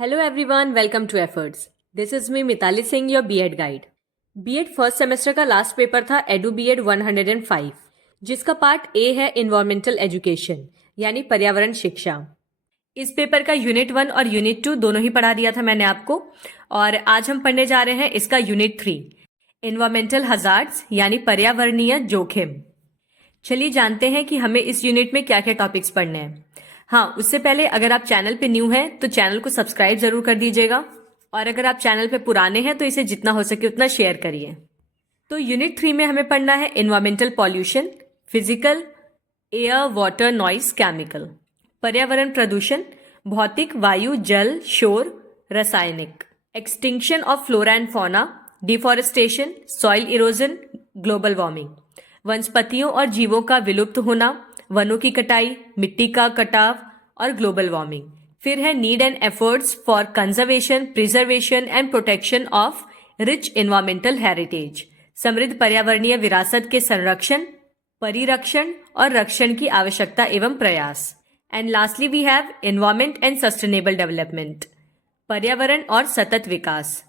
Hello everyone, welcome to Efforts. This is me Mitali Singh, your B.Ed guide. B.Ed first semester का last paper था edu B.Ed 105, जिसका part A है environmental education यानी पर्यावरण शिक्षा। इस पेपर का यूनिट 1 और यूनिट 2 दोनों ही पढ़ा दिया था मैंने आपको, और आज हम पढ़ने जा रहे हैं इसका यूनिट 3 इन्वायरमेंटल हजार्ड्स यानी पर्यावरणीय जोखिम। चलिए जानते हैं कि हमें इस यूनिट में क्या क्या टॉपिक्स पढ़ने हैं। हाँ, उससे पहले अगर आप चैनल पे न्यू हैं तो चैनल को सब्सक्राइब जरूर कर दीजिएगा, और अगर आप चैनल पे पुराने हैं तो इसे जितना हो सके उतना शेयर करिए। तो यूनिट 3 में हमें पढ़ना है environmental pollution, physical, air, water, noise, chemical. पर्यावरण प्रदूषण, भौतिक, वायु, जल, शोर, रासायनिक। Extinction of flora and fauna, deforestation, soil erosion, global warming. वनस्पतियों और जीवों का विलुप्त होना, वनों की कटाई, मिट्टी का कटाव और ग्लोबल वार्मिंग। फिर है need and efforts for conservation, preservation and protection of rich environmental heritage. समृद्ध पर्यावरणीय विरासत के संरक्षण, परिरक्षण और रक्षण की आवश्यकता एवं प्रयास। And lastly we have environment and sustainable development, पर्यावरण और सतत विकास।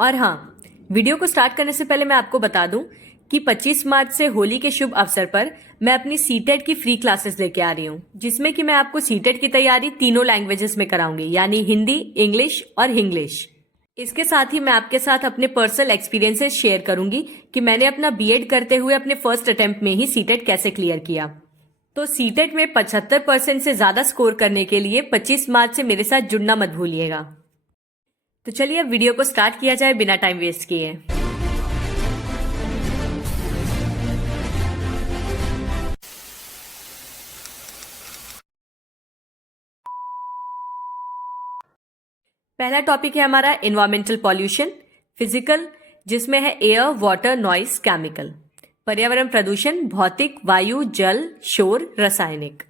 और हाँ, वीडियो को स्टार्ट करने से पहले मैं आपको बता दूं कि 25 मार्च से होली के शुभ अवसर पर मैं अपनी सीटेट की फ्री क्लासेस लेके आ रही हूँ, जिसमें कि मैं आपको सीटेट की तैयारी तीनों लैंग्वेजेस में कराऊंगी, यानी हिंदी, इंग्लिश और हिंग्लिश। इसके साथ ही मैं आपके साथ अपने पर्सनल एक्सपीरियंसेस शेयर करूंगी कि मैंने अपना B.Ed करते हुए अपने फर्स्ट अटेम्प्ट में ही सीटेट कैसे क्लियर किया। तो सीटेट में 75% से ज्यादा स्कोर करने के लिए 25 मार्च से मेरे साथ जुड़ना मत भूलिएगा। तो चलिए अब वीडियो को स्टार्ट किया जाए बिना टाइम वेस्ट किए। पहला टॉपिक है हमारा इन्वायरमेंटल पॉल्यूशन, फिजिकल, जिसमें है एयर, वाटर, नॉइस, केमिकल। पर्यावरण प्रदूषण, भौतिक, वायु, जल, शोर, रासायनिक।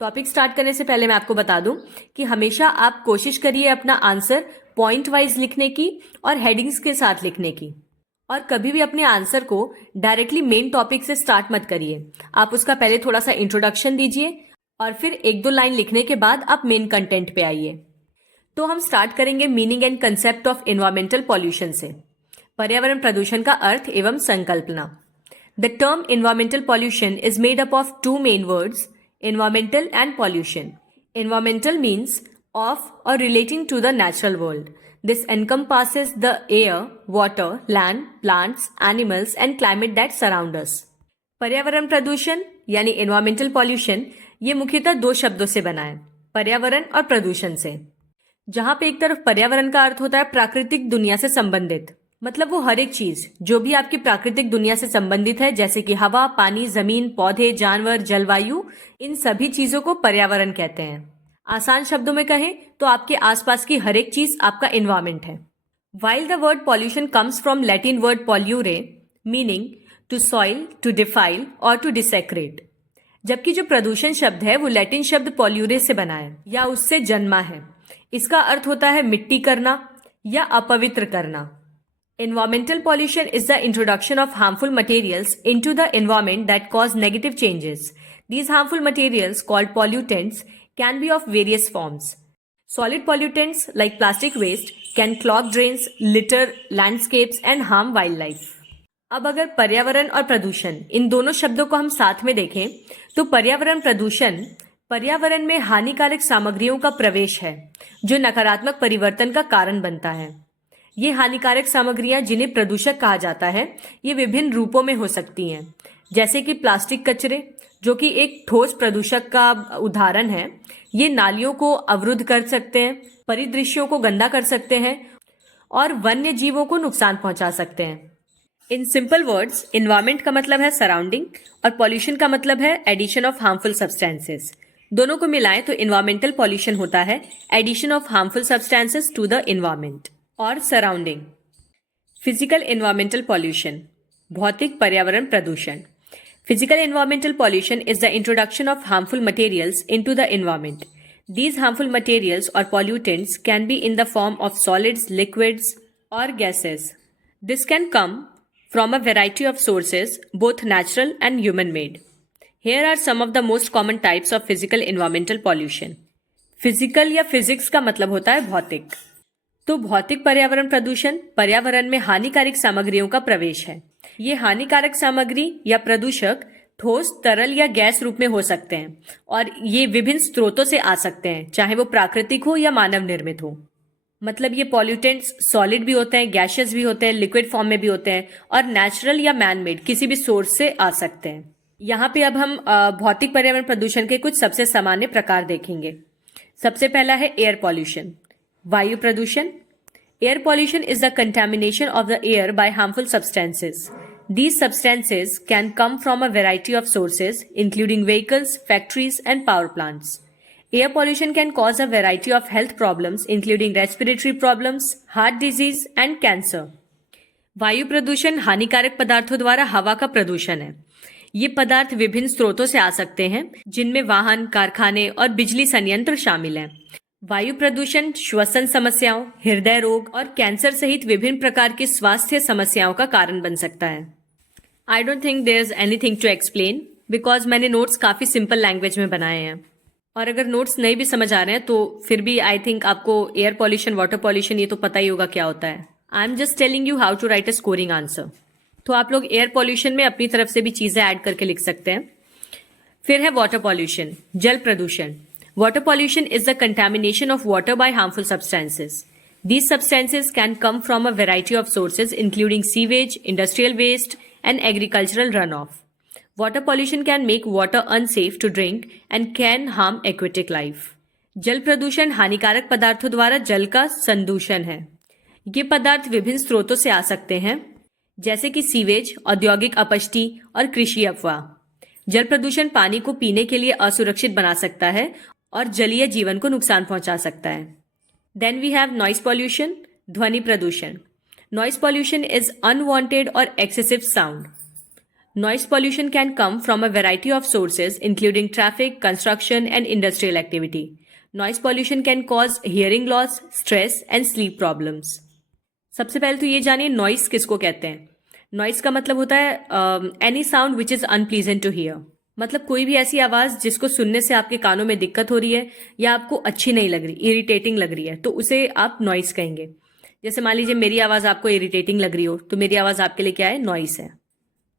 टॉपिक स्टार्ट करने से पहले मैं आपको बता दूं कि हमेशा आप कोशिश करिए अपना आंसर पॉइंट वाइज लिखने की और हेडिंग्स के साथ लिखने की, और कभी भी अपने आंसर को डायरेक्टली मेन टॉपिक से स्टार्ट मत करिए। आप उसका पहले थोड़ा सा इंट्रोडक्शन दीजिए और फिर एक दो लाइन लिखने के बाद आप मेन कंटेंट पे आइए। तो हम स्टार्ट करेंगे meaning and concept of environmental pollution से। पर्यावरण प्रदूषण का अर्थ एवं संकल्पना। The term environmental pollution is made up of two main words, environmental and pollution. Environmental means of or relating to the natural world. This encompasses the air, water, land, plants, animals and climate that surround us. पर्यावरण प्रदूषण यानी environmental pollution ये मुख्यतः दो शब्दों से बना है, पर्यावरण और प्रदूषण से। जहां पे एक तरफ पर्यावरण का अर्थ होता है प्राकृतिक दुनिया से संबंधित, मतलब वो हर एक चीज जो भी आपकी प्राकृतिक दुनिया से संबंधित है, जैसे कि हवा, पानी, जमीन, पौधे, जानवर, जलवायु, इन सभी चीजों को पर्यावरण कहते हैं। आसान शब्दों में कहें तो आपके आसपास की हर एक चीज आपका एनवायरमेंट है। While the word pollution comes from Latin word polluere, meaning to soil, to defile or to desecrate, जबकि जो प्रदूषण शब्द है वो लैटिन शब्द पॉल्यूरे से बना है या उससे जन्मा है। इसका अर्थ होता है मिट्टी करना या अपवित्र करना। Environmental pollution is the introduction of harmful materials into the environment that cause negative changes. These harmful materials, called pollutants, can be of various forms. Solid pollutants like plastic waste can clog drains, litter landscapes and harm wildlife. अब अगर पर्यावरण और प्रदूषण इन दोनों शब्दों को हम साथ में देखें तो पर्यावरण प्रदूषण पर्यावरण में हानिकारक सामग्रियों का प्रवेश है जो नकारात्मक परिवर्तन का कारण बनता है। ये हानिकारक सामग्रियां जिन्हें प्रदूषक कहा जाता है ये विभिन्न रूपों में हो सकती हैं, जैसे कि प्लास्टिक कचरे जो कि एक ठोस प्रदूषक का उदाहरण है। ये नालियों को अवरुद्ध कर सकते हैं, परिदृश्यों को गंदा कर सकते हैं और वन्य जीवों को नुकसान पहुंचा सकते हैं। इन सिंपल वर्ड्स, एनवायरमेंट का मतलब है सराउंडिंग और पॉल्यूशन का मतलब है एडिशन ऑफ हार्मफुल सब्सटेंसेस। दोनों को मिलाएं तो एनवायरमेंटल पॉल्यूशन होता है addition of harmful substances to the environment और सराउंडिंग। फिजिकल एनवायरमेंटल पॉल्यूशन, भौतिक पर्यावरण प्रदूषण। Physical environmental pollution is the introduction of harmful materials into the environment. These harmful materials or pollutants can be in the form of solids, liquids, or gases. This can come from a variety of sources, both natural and human-made. Here are some of the most common types of physical environmental pollution. Physical या physics का मतलब होता है भौतिक। तो भौतिक पर्यावरण प्रदूषण पर्यावरण में हानिकारक सामग्रियों का प्रवेश है। ये हानिकारक सामग्री या प्रदूषक ठोस, तरल या गैस रूप में हो सकते हैं और ये विभिन्न स्रोतों से आ सकते हैं, चाहे वो प्राकृतिक हो या मानव निर्मित हो। मतलब ये पॉल्यूटेंट्स सॉलिड भी होते हैं, गैशियस भी होते हैं, लिक्विड फॉर्म में भी होते हैं और नेचुरल या मैन मेड किसी भी सोर्स से आ सकते हैं। यहाँ पे अब हम भौतिक पर्यावरण प्रदूषण के कुछ सबसे सामान्य प्रकार देखेंगे। सबसे पहला है एयर पॉल्यूशन, वायु प्रदूषण। Air pollution is the contamination of the air by harmful substances. These substances can come from a variety of sources, including vehicles, factories, and power plants. Air pollution can cause a variety of health problems, including respiratory problems, heart disease, and cancer. वायु प्रदूषण हानिकारक पदार्थों द्वारा हवा का प्रदूषण है। ये पदार्थ विभिन्न स्रोतों से आ सकते हैं, जिनमें वाहन, कारखाने और बिजली संयंत्र शामिल हैं। वायु प्रदूषण श्वसन समस्याओं, हृदय रोग और कैंसर सहित विभिन्न प्रकार की स्वास्थ्य समस्याओं का कारण बन सकता है। I don't think there is anything to explain, because मैंने नोट्स काफी सिंपल लैंग्वेज में बनाए हैं और अगर नोट्स नहीं भी समझ आ रहे हैं तो फिर भी आई थिंक आपको एयर पॉल्यूशन, वाटर पॉल्यूशन ये तो पता ही होगा क्या होता है। I am just telling you how to write a scoring answer. तो आप लोग एयर पॉल्यूशन में अपनी तरफ से भी चीजें ऐड करके लिख सकते हैं। फिर है वाटर पॉल्यूशन, जल प्रदूषण। Water pollution is the contamination of water by harmful substances. These substances can come from a variety of sources, including sewage, industrial waste, and agricultural runoff. Water pollution can make water unsafe to drink and can harm aquatic life. जल प्रदूषण हानिकारक पदार्थों द्वारा जल का संदूषण है। ये पदार्थ विभिन्न स्रोतों से आ सकते हैं, जैसे कि सीवेज, औद्योगिक अपशिष्ट और कृषि अपवाह। जल प्रदूषण पानी को पीने के लिए असुरक्षित बना सकता है और जलीय जीवन को नुकसान पहुंचा सकता है। Then we have noise pollution, ध्वनि प्रदूषण। नॉइस पॉल्यूशन इज अनवांटेड और excessive sound. Noise pollution can come from a variety of sources, including traffic, construction and industrial activity. Noise pollution can cause hearing loss, stress and sleep problems. सबसे पहले तो ये जानिए noise किसको कहते हैं। Noise का मतलब होता है any sound which is unpleasant to hear. मतलब कोई भी ऐसी आवाज जिसको सुनने से आपके कानों में दिक्कत हो रही है या आपको अच्छी नहीं लग रही, इरिटेटिंग लग रही है, तो उसे आप नॉइस कहेंगे। जैसे मान लीजिए मेरी आवाज आपको इरिटेटिंग लग रही हो तो मेरी आवाज आपके लिए क्या है, नॉइस है।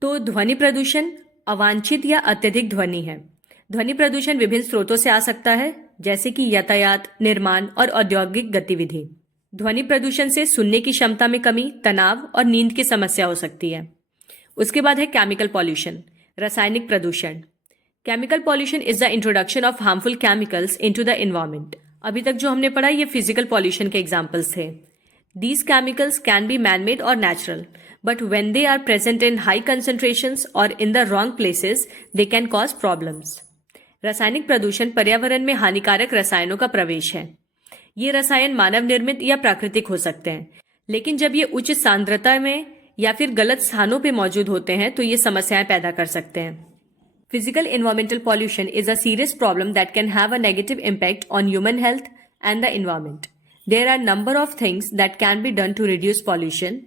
तो ध्वनि प्रदूषण अवांछित या अत्यधिक ध्वनि है। ध्वनि प्रदूषण विभिन्न स्रोतों से आ सकता है, जैसे कि यातायात, निर्माण और औद्योगिक गतिविधि। ध्वनि प्रदूषण से सुनने की क्षमता में कमी, तनाव और नींद की समस्या हो सकती है। उसके बाद है केमिकल पॉल्यूशन, रासायनिक प्रदूषण। Chemical pollution is the introduction of harmful chemicals into the environment. अभी तक जो हमने पढ़ा ये फिजिकल पॉल्यूशन के एग्जांपल्स थे। These chemicals can be man made or natural, but when they are present in high concentrations or in the wrong places they can cause problems. रासायनिक प्रदूषण पर्यावरण में हानिकारक रसायनों का प्रवेश है। ये रसायन मानव निर्मित या प्राकृतिक हो सकते हैं, लेकिन जब ये उच्च सांद्रता में या फिर गलत स्थानों पे मौजूद होते हैं तो ये समस्याएं पैदा कर सकते हैं। Physical environmental pollution is a serious problem that can have a negative impact on human health and the environment. There are a number of things that can be done to reduce pollution,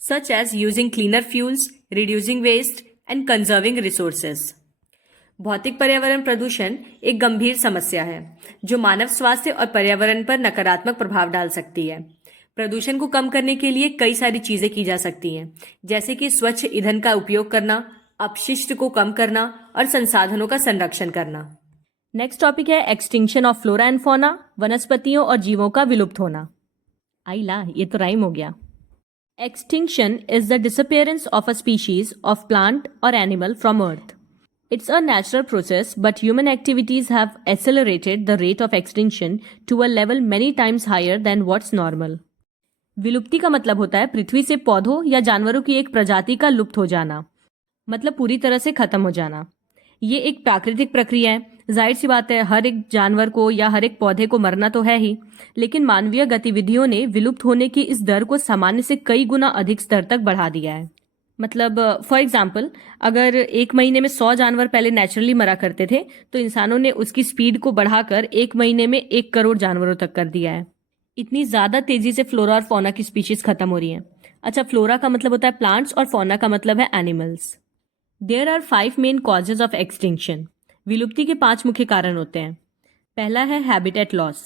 such as using cleaner fuels, reducing waste, and conserving resources. भौतिक पर्यावरण प्रदूषण एक गंभीर समस्या है जो मानव स्वास्थ्य और पर्यावरण पर नकारात्मक प्रभाव डाल सकती है। प्रदूषण को कम करने के लिए कई सारी चीजें की जा सकती हैं, जैसे कि स्वच्छ ईंधन का उपयोग करना, अपशिष्ट को कम करना और संसाधनों का संरक्षण करना। नेक्स्ट टॉपिक है extinction of flora and fauna, वनस्पतियों और जीवों का विलुप्त होना। आइला, ये तो राइम हो गया। Extinction is the disappearance of a species of plant or animal from Earth. It's a natural process, but human activities have accelerated the rate of extinction to a level many times higher than what's normal. विलुप्ति का मतलब होता है पृथ्वी से पौधों या जानवरों की एक प्रजाति का लुप्त हो जाना, मतलब पूरी तरह से खत्म हो जाना। ये एक प्राकृतिक प्रक्रिया है। जाहिर सी बात है, हर एक जानवर को या हर एक पौधे को मरना तो है ही, लेकिन मानवीय गतिविधियों ने विलुप्त होने की इस दर को सामान्य से कई गुना अधिक स्तर तक बढ़ा दिया है। मतलब फॉर एग्जाम्पल, अगर एक महीने में 100 जानवर पहले नेचुरली मरा करते थे तो इंसानों ने उसकी स्पीड को बढ़ाकर एक महीने में 1 करोड़ जानवरों तक कर दिया है। इतनी ज्यादा तेजी से फ्लोरा और फौना की स्पीशीज खत्म हो रही हैं। अच्छा, फ्लोरा का मतलब होता है प्लांट्स और फौना का मतलब है animals. There are 5 main causes of extinction. विलुप्ति के 5 मुख्य कारण होते हैं। पहला है habitat loss.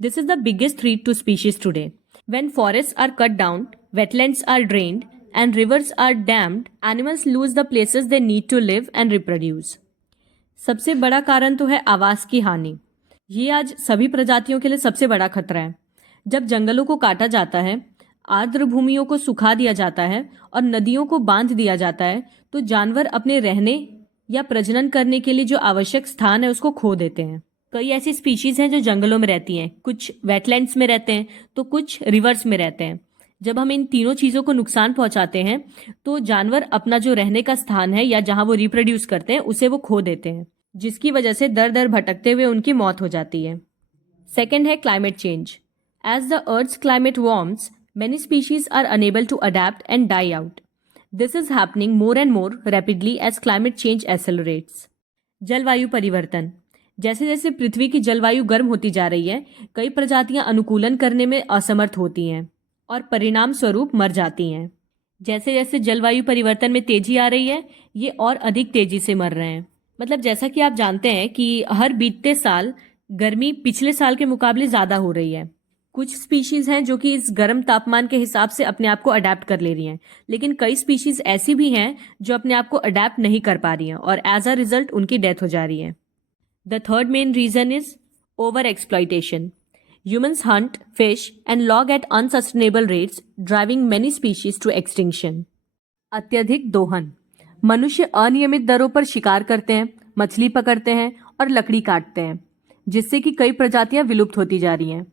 This is the biggest threat to species today. When forests are cut down, wetlands are drained and rivers are dammed, animals lose the places they need to live and reproduce. सबसे बड़ा कारण तो है आवास की हानि. ये आज सभी प्रजातियों के लिए सबसे बड़ा खतरा है. जब जंगलों को काटा जाता है, आर्द्र भूमियों को सुखा दिया जाता है और नदियों को बांध दिया जाता है, तो जानवर अपने रहने या प्रजनन करने के लिए जो आवश्यक स्थान है उसको खो देते हैं. कई ऐसी स्पीशीज हैं जो जंगलों में रहती हैं, कुछ वेटलैंड्स में रहते हैं तो कुछ रिवर्स में रहते हैं. जब हम इन तीनों चीज़ों को नुकसान पहुंचाते हैं तो जानवर अपना जो रहने का स्थान है या जहां वो रिप्रोड्यूस करते हैं उसे वो खो देते हैं, जिसकी वजह से दर दर भटकते हुए उनकी मौत हो जाती है. सेकेंड है climate change. As the earth's climate warms, many species are unable to adapt and die out. This is happening more and more rapidly as climate change accelerates. जलवायु परिवर्तन. जैसे जैसे पृथ्वी की जलवायु गर्म होती जा रही है, कई प्रजातियां अनुकूलन करने में असमर्थ होती हैं और परिणाम स्वरूप मर जाती हैं. जैसे जैसे जलवायु परिवर्तन में तेजी आ रही है, ये और अधिक तेजी से मर रहे हैं. मतलब जैसा कि आप जानते हैं कि हर बीतते साल गर्मी पिछले साल के मुकाबले ज़्यादा हो रही है. कुछ स्पीशीज हैं जो कि इस गर्म तापमान के हिसाब से अपने आप को अडेप्ट कर ले रही हैं, लेकिन कई स्पीशीज ऐसी भी हैं जो अपने आप को अडेप्ट नहीं कर पा रही हैं और एज अ रिजल्ट उनकी डेथ हो जा रही है. The third main reason is over exploitation. Humans hunt, fish and log at unsustainable rates, driving many species to extinction. अत्यधिक दोहन. मनुष्य अनियमित दरों पर शिकार करते हैं, मछली पकड़ते हैं और लकड़ी काटते हैं, जिससे कि कई प्रजातियां विलुप्त होती जा रही हैं.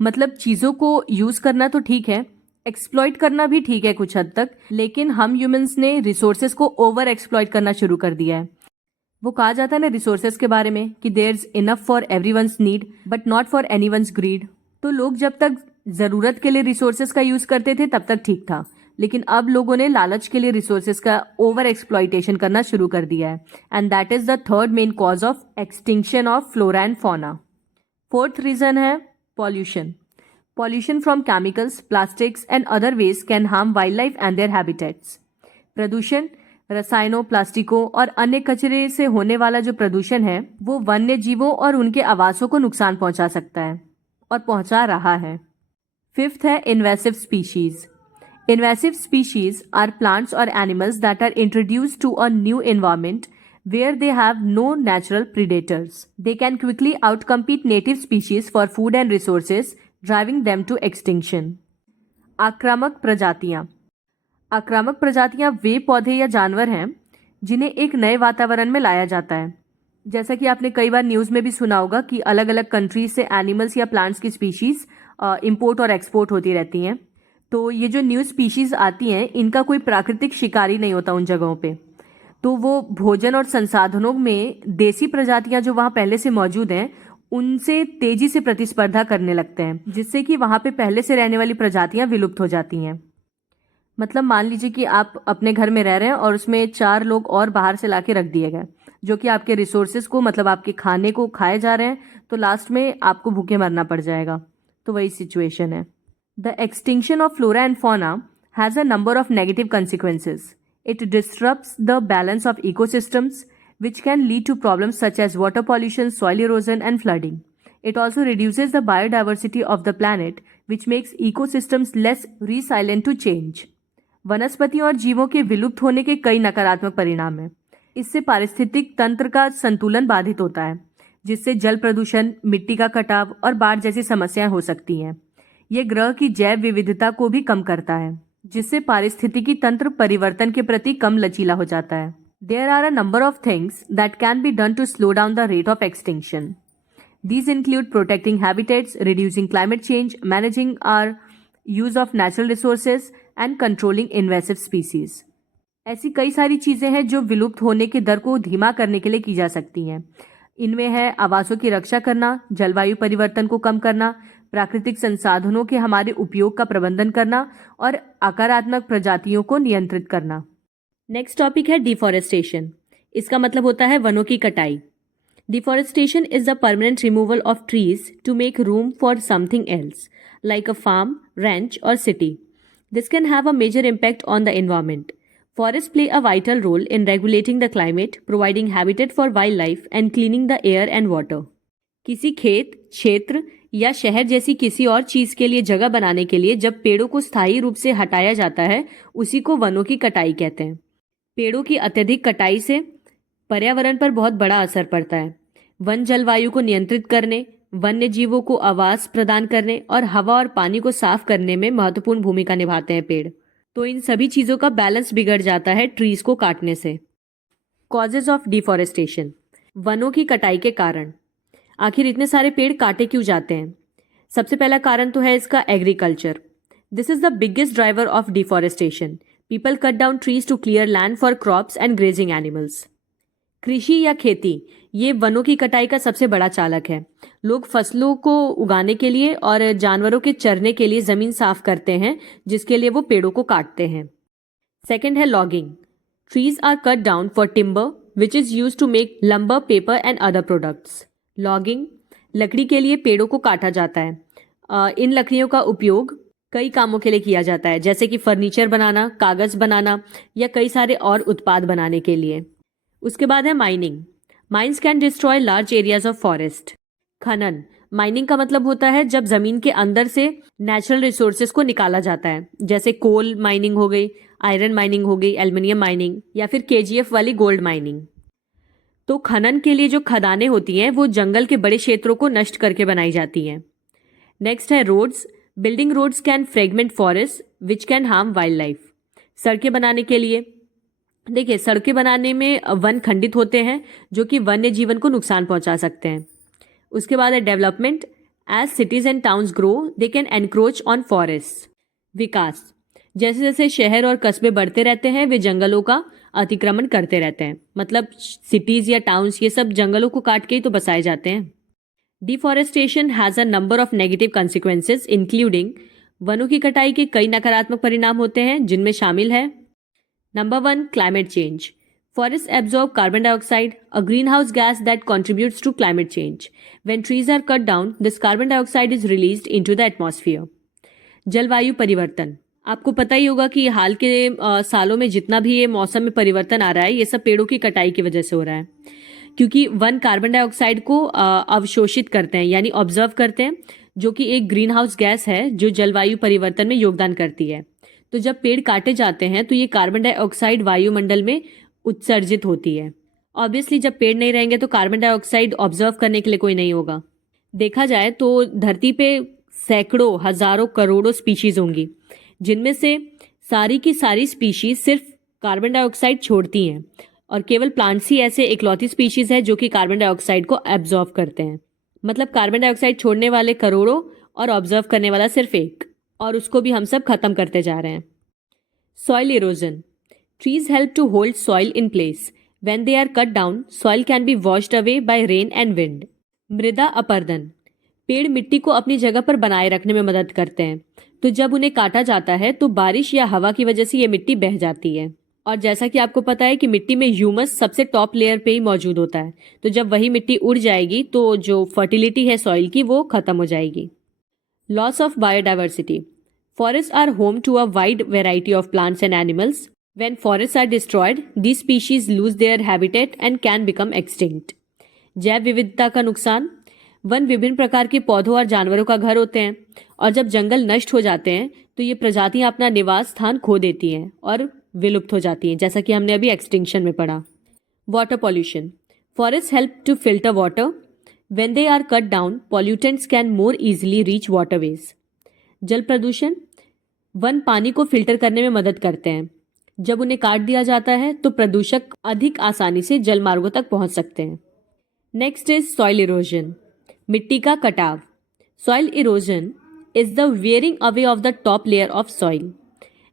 मतलब चीज़ों को यूज़ करना तो ठीक है, एक्सप्लॉइट करना भी ठीक है कुछ हद तक, लेकिन हम ह्यूमंस ने रिसोर्सेज को ओवर एक्सप्लॉइट करना शुरू कर दिया है. वो कहा जाता है ना रिसोर्सेज के बारे में कि there is enough for everyone's need but not for anyone's greed. तो लोग जब तक ज़रूरत के लिए रिसोर्सेज का यूज़ करते थे तब तक ठीक था, लेकिन अब लोगों ने लालच के लिए रिसोर्सेज का ओवर एक्सप्लॉइटेशन करना शुरू कर दिया है. And that is the third main cause of extinction of flora and fauna. Fourth reason है pollution. Pollution from chemicals, plastics and other waste can harm wildlife and their habitats. प्रदूषण, रसायनों, प्लास्टिकों और अन्य कचरे से होने वाला जो प्रदूषण है वो वन्य जीवों और उनके आवासों को नुकसान पहुंचा सकता है और पहुंचा रहा है. फिफ्थ है invasive species. Invasive species are plants or animals that are introduced to a new environment where they have no natural predators. They can quickly outcompete native species for food and resources, driving them to extinction. आक्रामक प्रजातियां. आक्रामक प्रजातियां वे पौधे या जानवर हैं जिन्हें एक नए वातावरण में लाया जाता है. जैसा कि आपने कई बार न्यूज़ में भी सुना होगा कि अलग अलग कंट्रीज से एनिमल्स या प्लांट्स की स्पीशीज इंपोर्ट और एक्सपोर्ट होती रहती हैं. तो ये जो न्यू स्पीशीज आती हैं इनका कोई प्राकृतिक शिकारी नहीं होता उन जगहों पे, तो वो भोजन और संसाधनों में देसी प्रजातियां जो वहाँ पहले से मौजूद हैं उनसे तेजी से प्रतिस्पर्धा करने लगते हैं, जिससे कि वहाँ पे पहले से रहने वाली प्रजातियां विलुप्त हो जाती हैं. मतलब मान लीजिए कि आप अपने घर में रह रहे हैं और उसमें 4 लोग और बाहर से लाके रख दिए गए जो कि आपके रिसोर्सेज को, मतलब आपके खाने को खाए जा रहे हैं, तो लास्ट में आपको भूखे मरना पड़ जाएगा. तो वही सिचुएशन है. The extinction of flora and fauna has a number of negative consequences. It disrupts the balance of ecosystems, which can lead to problems such as water pollution, soil erosion, and flooding. It also reduces the biodiversity of the planet, which makes ecosystems less resilient to change. वनस्पतियों और जीवों के विलुप्त होने के कई नकारात्मक परिणाम हैं. इससे पारिस्थितिक तंत्र का संतुलन बाधित होता है, जिससे जल प्रदूषण, मिट्टी का कटाव और बाढ़ जैसी समस्याएं हो सकती हैं. ये ग्रह की जैव विविधता को भी कम करता है, जिससे पारिस्थितिकी तंत्र परिवर्तन के प्रति कम लचीला हो जाता है. There are a number of things that can be done to slow down the rate of extinction. These include protecting habitats, reducing climate change, managing our use of natural resources, and controlling invasive species. ऐसी कई सारी चीज़ें हैं जो विलुप्त होने के दर को धीमा करने के लिए की जा सकती हैं. इनमें है आवासों की रक्षा करना, जलवायु परिवर्तन को कम करना, प्राकृतिक संसाधनों के हमारे उपयोग का प्रबंधन करना और आकारात्मक प्रजातियों को नियंत्रित करना. नेक्स्ट टॉपिक है डिफॉरेस्टेशन. इसका मतलब होता है वनों की कटाई. Deforestation is the permanent removal of trees to make room for something else like a farm, ranch or city. This can have a major impact on the environment. Forests play a vital role in regulating the climate, providing habitat for wildlife and cleaning the air and water. किसी खेत, क्षेत्र या शहर जैसी किसी और चीज के लिए जगह बनाने के लिए जब पेड़ों को स्थायी रूप से हटाया जाता है, उसी को वनों की कटाई कहते हैं। पेड़ों की अत्यधिक कटाई से पर्यावरण पर बहुत बड़ा असर पड़ता है। वन जलवायु को नियंत्रित करने, वन्य जीवों को आवास प्रदान करने और हवा और पानी को साफ करने में महत्वपूर्ण भूमिका निभाते हैं पेड़। तो इन सभी चीजों का बैलेंस बिगड़ जाता है ट्रीज को काटने से। कॉजेज ऑफ डिफॉरेस्टेशन, वनों की कटाई के कारण। आखिर इतने सारे पेड़ काटे क्यों जाते हैं? सबसे पहला कारण तो है इसका agriculture. This is the biggest driver of deforestation. People cut down trees to clear land for crops and grazing animals. कृषि या खेती, ये वनों की कटाई का सबसे बड़ा चालक है। लोग फसलों को उगाने के लिए और जानवरों के चरने के लिए जमीन साफ करते हैं, जिसके लिए वो पेड़ों को काटते हैं। सेकेंड है logging. Trees are cut down for timber which is use to make lumber, paper and other products. Logging, लकड़ी के लिए पेड़ों को काटा जाता है। इन लकड़ियों का उपयोग कई कामों के लिए किया जाता है, जैसे कि फर्नीचर बनाना, कागज बनाना या कई सारे और उत्पाद बनाने के लिए। उसके बाद है mining. Mines can destroy large areas of forest. खनन, माइनिंग का मतलब होता है जब जमीन के अंदर से नेचुरल रिसोर्सेज को निकाला जाता है, जैसे कोल माइनिंग हो गई, आयरन माइनिंग हो गई, एल्युमिनियम माइनिंग या फिर केजीएफ वाली गोल्ड माइनिंग। तो खनन के लिए जो खदानें होती हैं वो जंगल के बड़े क्षेत्रों को नष्ट करके बनाई जाती हैं। नेक्स्ट है roads. Building roads can fragment forest which can harm wildlife. सड़कें बनाने के लिए, देखिए सड़कें बनाने में वन खंडित होते हैं जो कि वन्य जीवन को नुकसान पहुंचा सकते हैं। उसके बाद है development. As cities and towns grow they can encroach on forest. विकास, जैसे जैसे शहर और कस्बे बढ़ते रहते हैं वे जंगलों का अतिक्रमण करते रहते हैं। मतलब सिटीज या टाउन्स ये सब जंगलों को काट के ही तो बसाए जाते हैं। Deforestation has a number of negative consequences including, वनों की कटाई के कई नकारात्मक परिणाम होते हैं जिनमें शामिल है number 1, climate change. Forests absorb carbon dioxide, a greenhouse gas that contributes to climate change. When trees are cut down, this carbon dioxide is released into the atmosphere. जलवायु परिवर्तन, आपको पता ही होगा कि हाल के सालों में जितना भी ये मौसम में परिवर्तन आ रहा है ये सब पेड़ों की कटाई की वजह से हो रहा है, क्योंकि वन कार्बन डाइऑक्साइड को अवशोषित करते हैं यानी ऑब्जर्व करते हैं, जो कि एक ग्रीन हाउस गैस है जो जलवायु परिवर्तन में योगदान करती है। तो जब पेड़ काटे जाते हैं तो ये कार्बन डाइऑक्साइड वायुमंडल में उत्सर्जित होती है। ऑब्वियसली जब पेड़ नहीं रहेंगे तो कार्बन डाइऑक्साइड ऑब्जर्व करने के लिए कोई नहीं होगा। देखा जाए तो धरती पे सैकड़ों, हजारों, करोड़ों स्पीशीज होंगी, जिनमें से सारी की सारी स्पीशीज सिर्फ कार्बन डाइऑक्साइड छोड़ती हैं और केवल प्लांट्स ही ऐसे इकलौती स्पीशीज है जो कि कार्बन डाइऑक्साइड को एब्जॉर्व करते हैं। मतलब कार्बन डाइऑक्साइड छोड़ने वाले करोड़ों और ऑब्जर्व करने वाला सिर्फ एक, और उसको भी हम सब खत्म करते जा रहे हैं। Soil erosion. Trees help to hold soil in place. When they are cut down, soil can be washed away by rain and wind. मृदा अपरदन, पेड़ मिट्टी को अपनी जगह पर बनाए रखने में मदद करते हैं। तो जब उन्हें काटा जाता है तो बारिश या हवा की वजह से ये मिट्टी बह जाती है। और जैसा कि आपको पता है कि मिट्टी में ह्यूमस सबसे टॉप लेयर पे ही मौजूद होता है, तो जब वही मिट्टी उड़ जाएगी तो जो फर्टिलिटी है सॉइल की वो खत्म हो जाएगी। Loss of biodiversity. Forest are home to a wide variety of plants and animals. When forests are destroyed, these species lose their habitat and can become extinct. जैव विविधता का नुकसान। वन विभिन्न प्रकार के पौधों और जानवरों का घर होते हैं, और जब जंगल नष्ट हो जाते हैं तो ये प्रजातियां अपना निवास स्थान खो देती हैं और विलुप्त हो जाती हैं, जैसा कि हमने अभी एक्सटिंक्शन में पढ़ा। Water pollution. Forest help to filter water. When they are cut down, pollutants can more easily reach waterways. जल प्रदूषण। वन पानी को फिल्टर करने में मदद करते हैं। जब उन्हें काट दिया जाता है तो प्रदूषक अधिक आसानी से जल मार्गों तक पहुंच सकते हैं। नेक्स्ट इज सॉइल इरोजन, मिट्टी का कटाव। Soil erosion is the wearing away of the top layer of soil.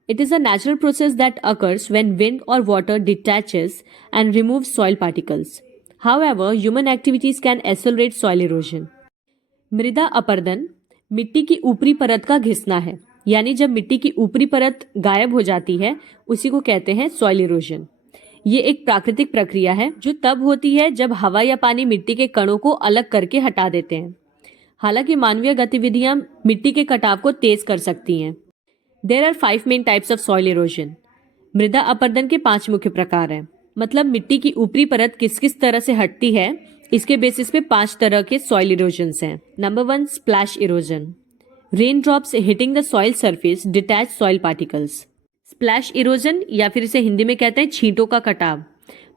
It is a natural process that occurs when wind or water detaches and removes soil particles. However, human activities can accelerate soil erosion. मृदा अपरदन मिट्टी की ऊपरी परत का घिसना है, यानी जब मिट्टी की ऊपरी परत गायब हो जाती है उसी को कहते हैं सॉइल इरोजन. ये एक प्राकृतिक प्रक्रिया है जो तब होती है जब हवा या पानी मिट्टी के कणों को अलग करके हटा देते हैं. हालांकि मानवीय गतिविधियां मिट्टी के कटाव को तेज कर सकती हैं. There are 5 main types of soil erosion. मृदा अपरदन के 5 मुख्य प्रकार हैं. मतलब मिट्टी की ऊपरी परत किस किस तरह से हटती है इसके बेसिस पे 5 तरह के सॉइल इरोजन्स हैं। Number 1, splash erosion. Rain drops hitting the soil surface detach soil particles. Splash erosion या फिर इसे हिंदी में कहते हैं छींटों का कटाव।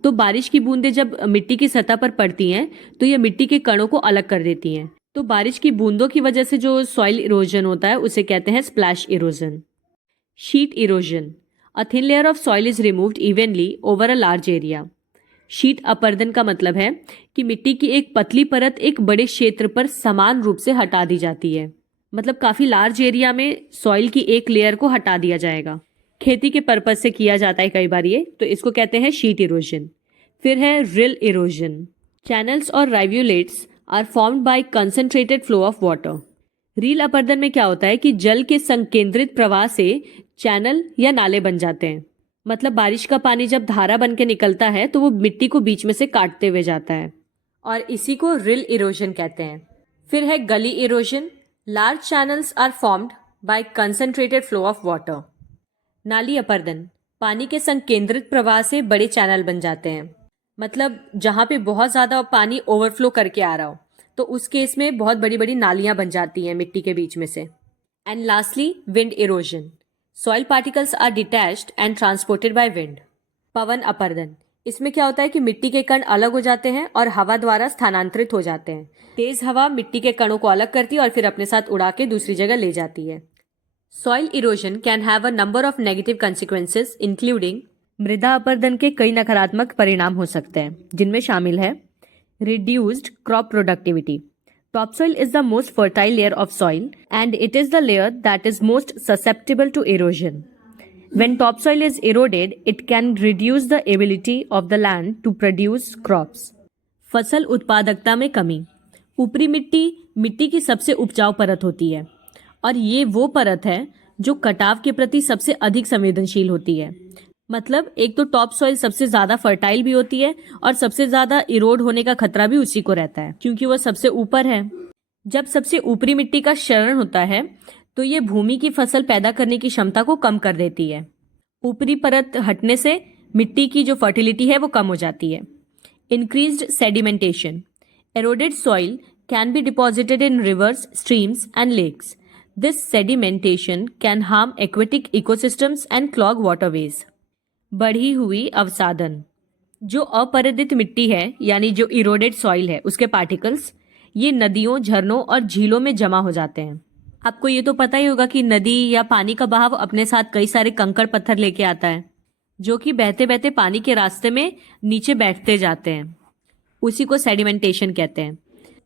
तो बारिश की बूंदें जब मिट्टी की सतह पर पड़ती हैं तो ये मिट्टी के कणों को अलग कर देती हैं। तो बारिश की बूंदों की वजह से जो सॉइल इरोजन होता है उसे कहते हैं splash erosion. Sheet erosion. A thin layer of soil is removed evenly over a large area. Sheet अपर्दन का मतलब है कि मिट्टी की एक पतली परत एक बड़े क्षेत्र पर समान रूप से हटा दी जाती है। मतलब काफी लार्ज एरिया में सॉइल की एक लेयर को हटा दिया जाएगा। खेती के पर्पज से किया जाता है कई बार ये, तो इसको कहते हैं शीट इरोजन। फिर है रिल erosion. Channels or rivulets are formed by concentrated flow of water. Rill अपर्दन में क्या होता है कि जल के संकेंद्रित प्रवाह से चैनल या नाले बन जाते हैं। मतलब बारिश का पानी जब धारा बन के निकलता है तो वो मिट्टी को बीच में से काटते हुए जाता है और इसी को रिल इरोजन कहते हैं। फिर है gully erosion. Large channels are formed by concentrated flow of water. नाली अपर्दन। पानी के संकेंद्रित प्रवाह से बड़े चैनल बन जाते हैं। मतलब जहां पे बहुत ज्यादा पानी ओवरफ्लो करके आ रहा हो तो उस केस में बहुत बड़ी बड़ी नालियां बन जाती हैं मिट्टी के बीच में से। And lastly wind erosion. Soil particles are detached and transported by wind. पवन अपर्दन। इसमें क्या होता है कि मिट्टी के कण अलग हो जाते हैं और हवा द्वारा स्थानांतरित हो जाते हैं। तेज हवा मिट्टी के कणों को अलग करती है और फिर अपने साथ उड़ा के दूसरी जगह ले जाती है। Soil erosion can have a number of negative consequences including. मृदा अपर्दन के कई नकारात्मक परिणाम हो सकते हैं जिनमें शामिल है reduced crop productivity. Topsoil is the most fertile layer of soil and it is the layer that is most susceptible to erosion. When topsoil is eroded, it can reduce the ability of the land to produce crops. फसल उत्पादकता में कमी। ऊपरी मिट्टी मिट्टी की सबसे उपजाऊ परत होती है और ये वो परत है जो कटाव के प्रति सबसे अधिक संवेदनशील होती है। मतलब एक तो टॉप सॉइल सबसे ज्यादा फर्टाइल भी होती है और सबसे ज्यादा इरोड होने का खतरा भी उसी को रहता है क्योंकि वो सबसे ऊपर है। जब सबसे ऊपरी मिट्टी का क्षरण होता है तो ये भूमि की फसल पैदा करने की क्षमता को कम कर देती है। ऊपरी परत हटने से मिट्टी की जो फर्टिलिटी है वो कम हो जाती है। Increased sedimentation. Eroded soil can be deposited in rivers, streams and lakes. This sedimentation can harm aquatic ecosystems and clog waterways. बढ़ी हुई अवसादन। जो अपरदित मिट्टी है यानी जो इरोडेड सॉइल है उसके पार्टिकल्स ये नदियों, झरनों और झीलों में जमा हो जाते हैं। आपको ये तो पता ही होगा कि नदी या पानी का बहाव अपने साथ कई सारे कंकड़ पत्थर लेके आता है जो कि बहते बहते पानी के रास्ते में नीचे बैठते जाते हैं। उसी को सेडिमेंटेशन कहते हैं।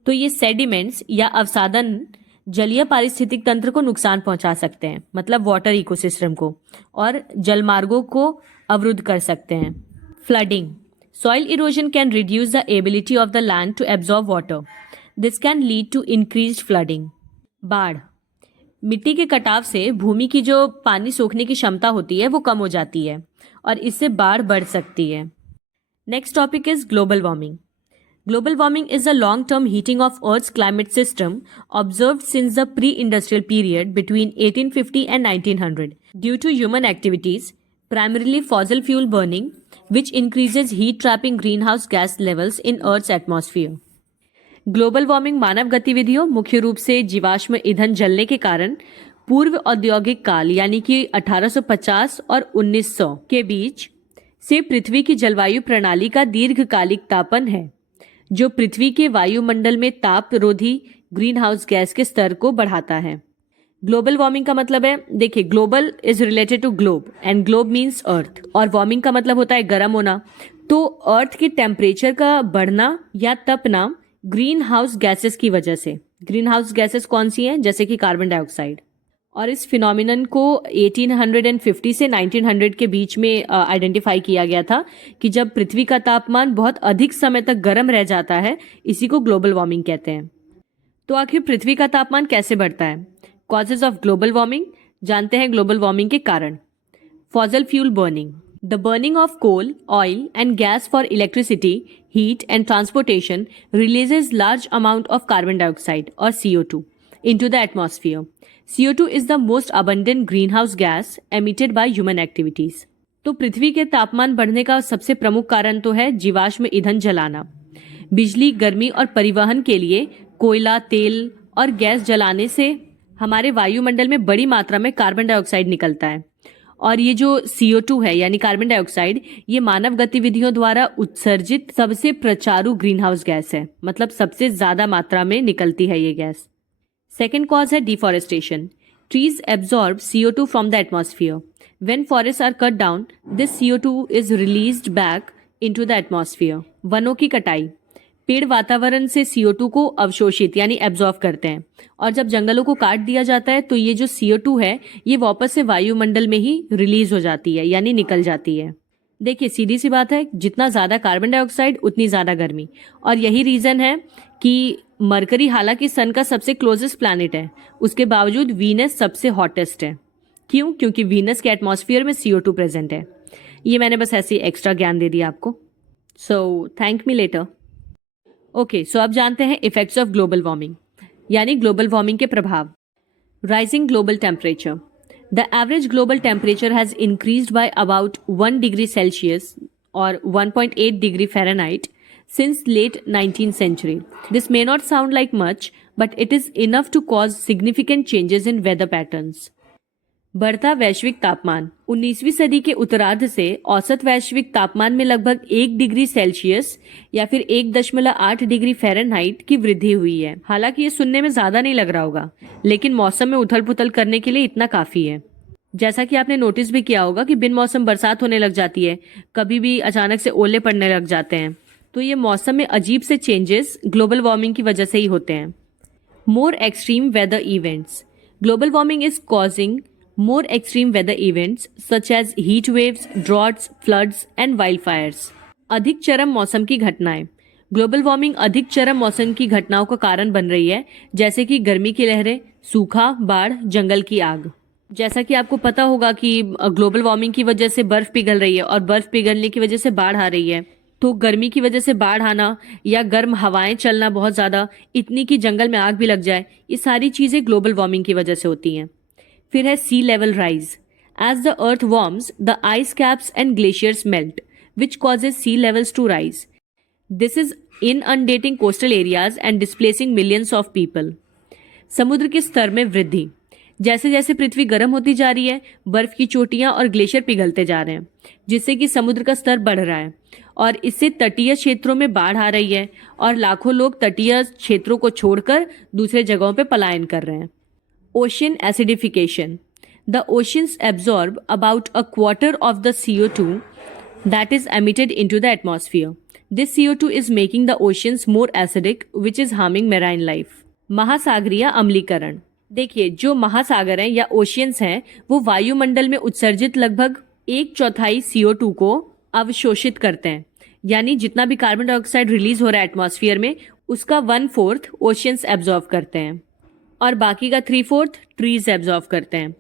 तो ये सेडिमेंट्स या अवसादन जलीय पारिस्थितिक तंत्र को नुकसान पहुंचा सकते हैं, मतलब वाटर इकोसिस्टम को, और जलमार्गों को अवरुद्ध कर सकते हैं। Flooding. Soil erosion can reduce the ability of the land to absorb water. This can lead to increased flooding. बाढ़। मिट्टी के कटाव से भूमि की जो पानी सोखने की क्षमता होती है वो कम हो जाती है और इससे बाढ़ बढ़ सकती है। Next topic is global warming. Global warming is the long-term heating of Earth's climate system observed since the pre-industrial period between 1850 and 1900 due to human activities, primarily fossil fuel burning, which increases heat-trapping greenhouse gas levels in Earth's atmosphere. Global warming मानव गतिविधियों, मुख्य रूप से जीवाश्म ईंधन जलने के कारण पूर्व औद्योगिक काल यानी कि 1850 और 1900 के बीच से पृथ्वी की जलवायु प्रणाली का दीर्घकालिक तापन है जो पृथ्वी के वायुमंडल में तापरोधी ग्रीन हाउस गैस के स्तर को बढ़ाता है. ग्लोबल वार्मिंग का मतलब है, देखिए, global is related to globe and globe means earth, और वार्मिंग का मतलब होता है गर्म होना. तो अर्थ के टेम्परेचर का बढ़ना या तपना ग्रीन हाउस गैसेस की वजह से. ग्रीन हाउस गैसेस कौन सी हैं? जैसे कि कार्बन डाइऑक्साइड. और इस फिनोमिनन को 1850 से 1900 के बीच में आइडेंटिफाई किया गया था कि जब पृथ्वी का तापमान बहुत अधिक समय तक गर्म रह जाता है, इसी को ग्लोबल वार्मिंग कहते हैं. तो आखिर पृथ्वी का तापमान कैसे बढ़ता है? Causes of global warming. जानते हैं ग्लोबल वार्मिंग के कारण. Fossil fuel burning. The burning of coal, oil and gas for electricity, heat and transportation releases large amount of carbon dioxide or CO2 into the atmosphere. CO2 is the most abundant greenhouse gas emitted by human activities. तो पृथ्वी के तापमान बढ़ने का सबसे प्रमुख कारण तो है जीवाश्म ईंधन जलाना. बिजली, गर्मी और परिवहन के लिए कोयला, तेल और गैस जलाने से हमारे वायुमंडल में बड़ी मात्रा में कार्बन डाइऑक्साइड निकलता है। और ये जो CO2 है यानी कार्बन डाइऑक्साइड, ये मानव गतिविधियों द्वारा उत्सर्जित सबसे प्रचारू ग्रीन हाउस गैस है, मतलब सबसे ज्यादा मात्रा में निकलती है ये गैस। सेकेंड कॉज है deforestation. Trees absorb CO2 from the atmosphere. When forest are cut down, this CO2 is released back into the atmosphere. वनों की कटाई। पेड़ वातावरण से CO2 को अवशोषित यानी एब्जॉर्व करते हैं, और जब जंगलों को काट दिया जाता है तो ये जो CO2 है ये वापस से वायुमंडल में ही रिलीज हो जाती है यानी निकल जाती है। देखिए, सीधी सी बात है, जितना ज्यादा कार्बन डाइऑक्साइड उतनी ज्यादा गर्मी। और यही रीजन है कि मरकरी हालांकि सन का सबसे क्लोजेस्ट प्लैनेट है, उसके बावजूद वीनस सबसे हॉटेस्ट है। क्यों? क्योंकि वीनस के एटमॉस्फेयर में CO2 प्रेजेंट है। ये मैंने बस ऐसे एक्स्ट्रा ज्ञान दे दिया आपको। So thank me later. Okay, so अब जानते हैं इफेक्ट्स ऑफ ग्लोबल वार्मिंग यानी ग्लोबल वार्मिंग के प्रभाव। Rising global temperature. The average global temperature has increased by about 1 degree Celsius or 1.8 degree Fahrenheit since late 19th century. This may not sound like much, but it is enough to cause significant changes in weather patterns. बढ़ता वैश्विक तापमान। 19वीं सदी के उत्तरार्ध से औसत वैश्विक तापमान में लगभग 1 डिग्री सेल्सियस या फिर 1.8 डिग्री फ़ारेनहाइट की वृद्धि हुई है। हालांकि ये सुनने में ज्यादा नहीं लग रहा होगा, लेकिन मौसम में उथल पुथल करने के लिए इतना काफी है। जैसा कि आपने नोटिस भी किया होगा कि बिन मौसम बरसात होने लग जाती है, कभी भी अचानक से ओले पड़ने लग जाते हैं। तो ये मौसम में अजीब से चेंजेस ग्लोबल वार्मिंग की वजह से ही होते हैं। More extreme weather events. Global warming is causing more extreme weather events such as heat waves, droughts, floods and wildfires. अधिक चरम मौसम की घटनाएं। ग्लोबल वार्मिंग अधिक चरम मौसम की घटनाओं का कारण बन रही है, जैसे कि गर्मी की लहरें, सूखा, बाढ़, जंगल की आग। जैसा कि आपको पता होगा कि ग्लोबल वार्मिंग की वजह से बर्फ पिघल रही है और बर्फ पिघलने की वजह से बाढ़ आ रही है। तो गर्मी की वजह से बाढ़ आना या गर्म हवाएं चलना बहुत ज्यादा, इतनी कि जंगल में आग भी लग जाए, ये सारी चीजें ग्लोबल वार्मिंग की वजह से होती हैं। फिर है sea level rise. As the Earth warms, the ice caps and glaciers melt, which causes sea levels to rise. This is inundating coastal areas and displacing millions of people. समुद्र के स्तर में वृद्धि। जैसे जैसे पृथ्वी गर्म होती जा रही है, बर्फ की चोटियां और ग्लेशियर पिघलते जा रहे हैं, जिससे कि समुद्र का स्तर बढ़ रहा है और इससे तटीय क्षेत्रों में बाढ़ आ रही है और लाखों लोग तटीय क्षेत्रों को छोड़कर दूसरे जगहों पर पलायन कर रहे हैं। Ocean acidification. The oceans absorb about a quarter of the CO2 that is emitted into the atmosphere. This CO2 is making the oceans more acidic, which is harming marine life. महासागरीय अम्लीकरण। देखिए, जो महासागर हैं या ओशियंस हैं, वो वायुमंडल में उत्सर्जित लगभग 1/4 CO2 को अवशोषित करते हैं, यानी जितना भी कार्बन डाइऑक्साइड रिलीज हो रहा है एटमॉस्फेयर में, उसका 1/4 ओशियंस एब्जॉर्व करते हैं और बाकी का 3/4 ट्रीज एब्जॉर्व करते हैं।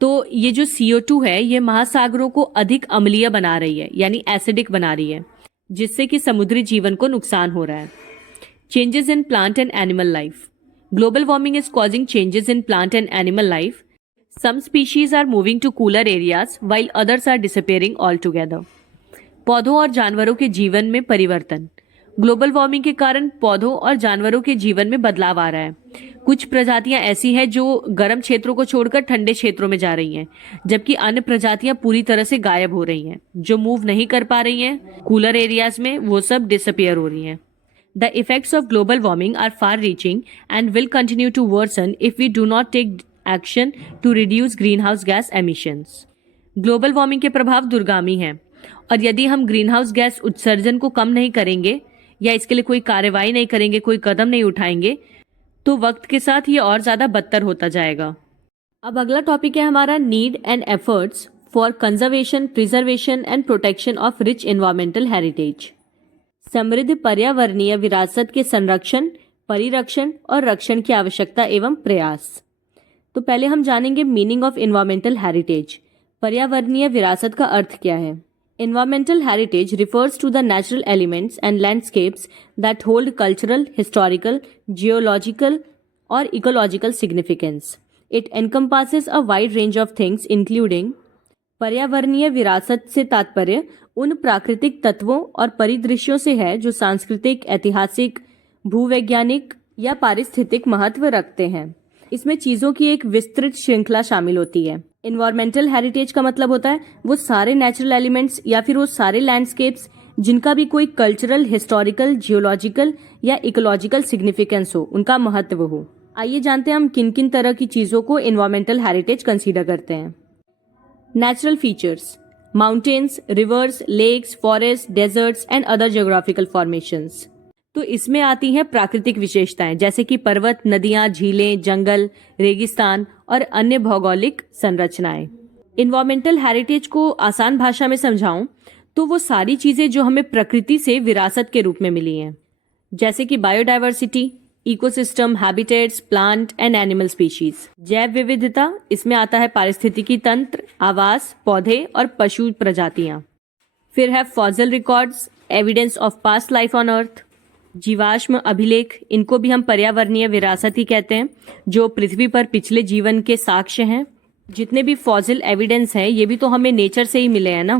तो ये जो CO2 है, ये महासागरों को अधिक अम्लीय बना रही है यानी एसिडिक बना रही है, जिससे कि समुद्री जीवन को नुकसान हो रहा है। Changes in plant and animal life. Global warming is causing changes in plant and animal life. Some species are moving to cooler areas while others are disappearing all together. पौधों और जानवरों के जीवन में परिवर्तन। ग्लोबल वार्मिंग के कारण पौधों और जानवरों के जीवन में बदलाव आ रहा है। कुछ प्रजातियां ऐसी हैं जो गर्म क्षेत्रों को छोड़कर ठंडे क्षेत्रों में जा रही हैं, जबकि अन्य प्रजातियां पूरी तरह से गायब हो रही हैं। जो मूव नहीं कर पा रही हैं कूलर एरियाज में, वो सब डिसअपियर हो रही हैं। The effects of global warming are far reaching and will continue to worsen if we do not take action to reduce green house gas emissions. Global warming के प्रभाव दूरगामी हैं, और यदि हम ग्रीन हाउस गैस उत्सर्जन को कम नहीं करेंगे या इसके लिए कोई कार्रवाई नहीं करेंगे, कोई कदम नहीं उठाएंगे, तो वक्त के साथ ये और ज्यादा बदतर होता जाएगा। अब अगला टॉपिक है हमारा need and efforts for conservation, preservation and protection of rich environmental heritage. समृद्ध पर्यावरणीय विरासत के संरक्षण, परिरक्षण और रक्षण की आवश्यकता एवं प्रयास। तो पहले हम जानेंगे मीनिंग ऑफ एनवायरमेंटल हेरिटेज। पर्यावरणीय विरासत का अर्थ क्या है? Environmental heritage refers to the natural elements and landscapes that hold cultural, historical, geological, or ecological significance. It encompasses a wide range of things including पर्यावरणीय विरासत से तात्पर्य उन प्राकृतिक तत्वों और परिदृश्यों से है जो सांस्कृतिक, ऐतिहासिक, भूवैज्ञानिक या पारिस्थितिक महत्व रखते हैं। इसमें चीजों की एक विस्तृत श्रृंखला शामिल होती है। इन्वायरमेंटल हेरिटेज का मतलब होता है वो सारे नेचुरल एलिमेंट्स या फिर वो सारे लैंडस्केप्स जिनका भी कोई कल्चरल, हिस्टोरिकल, जियोलॉजिकल या इकोलॉजिकल सिग्निफिकेंस हो, उनका महत्व हो। आइए जानते हैं हम किन किन तरह की चीजों को इन्वायरमेंटल हेरिटेज कंसीडर करते हैं। Natural features: mountains, rivers, lakes, forest, deserts and other geographical formations. तो इसमें आती हैं प्राकृतिक विशेषताएं जैसे कि पर्वत, नदियां, झीलें, जंगल, रेगिस्तान और अन्य भौगोलिक संरचनाएं। इन्वायरमेंटल हेरिटेज को आसान भाषा में समझाऊं तो वो सारी चीजें जो हमें प्रकृति से विरासत के रूप में मिली हैं, जैसे कि biodiversity, ecosystem, habitats, plant and animal species. जैव विविधता, इसमें आता है पारिस्थितिकी तंत्र, आवास, पौधे और पशु प्रजातियां। फिर है fossil records, evidence of past life on earth. जीवाश्म अभिलेख, इनको भी हम पर्यावरणीय विरासत ही कहते हैं, जो पृथ्वी पर पिछले जीवन के साक्ष्य हैं। जितने भी फॉसिल एविडेंस हैं ये भी तो हमें नेचर से ही मिले हैं ना।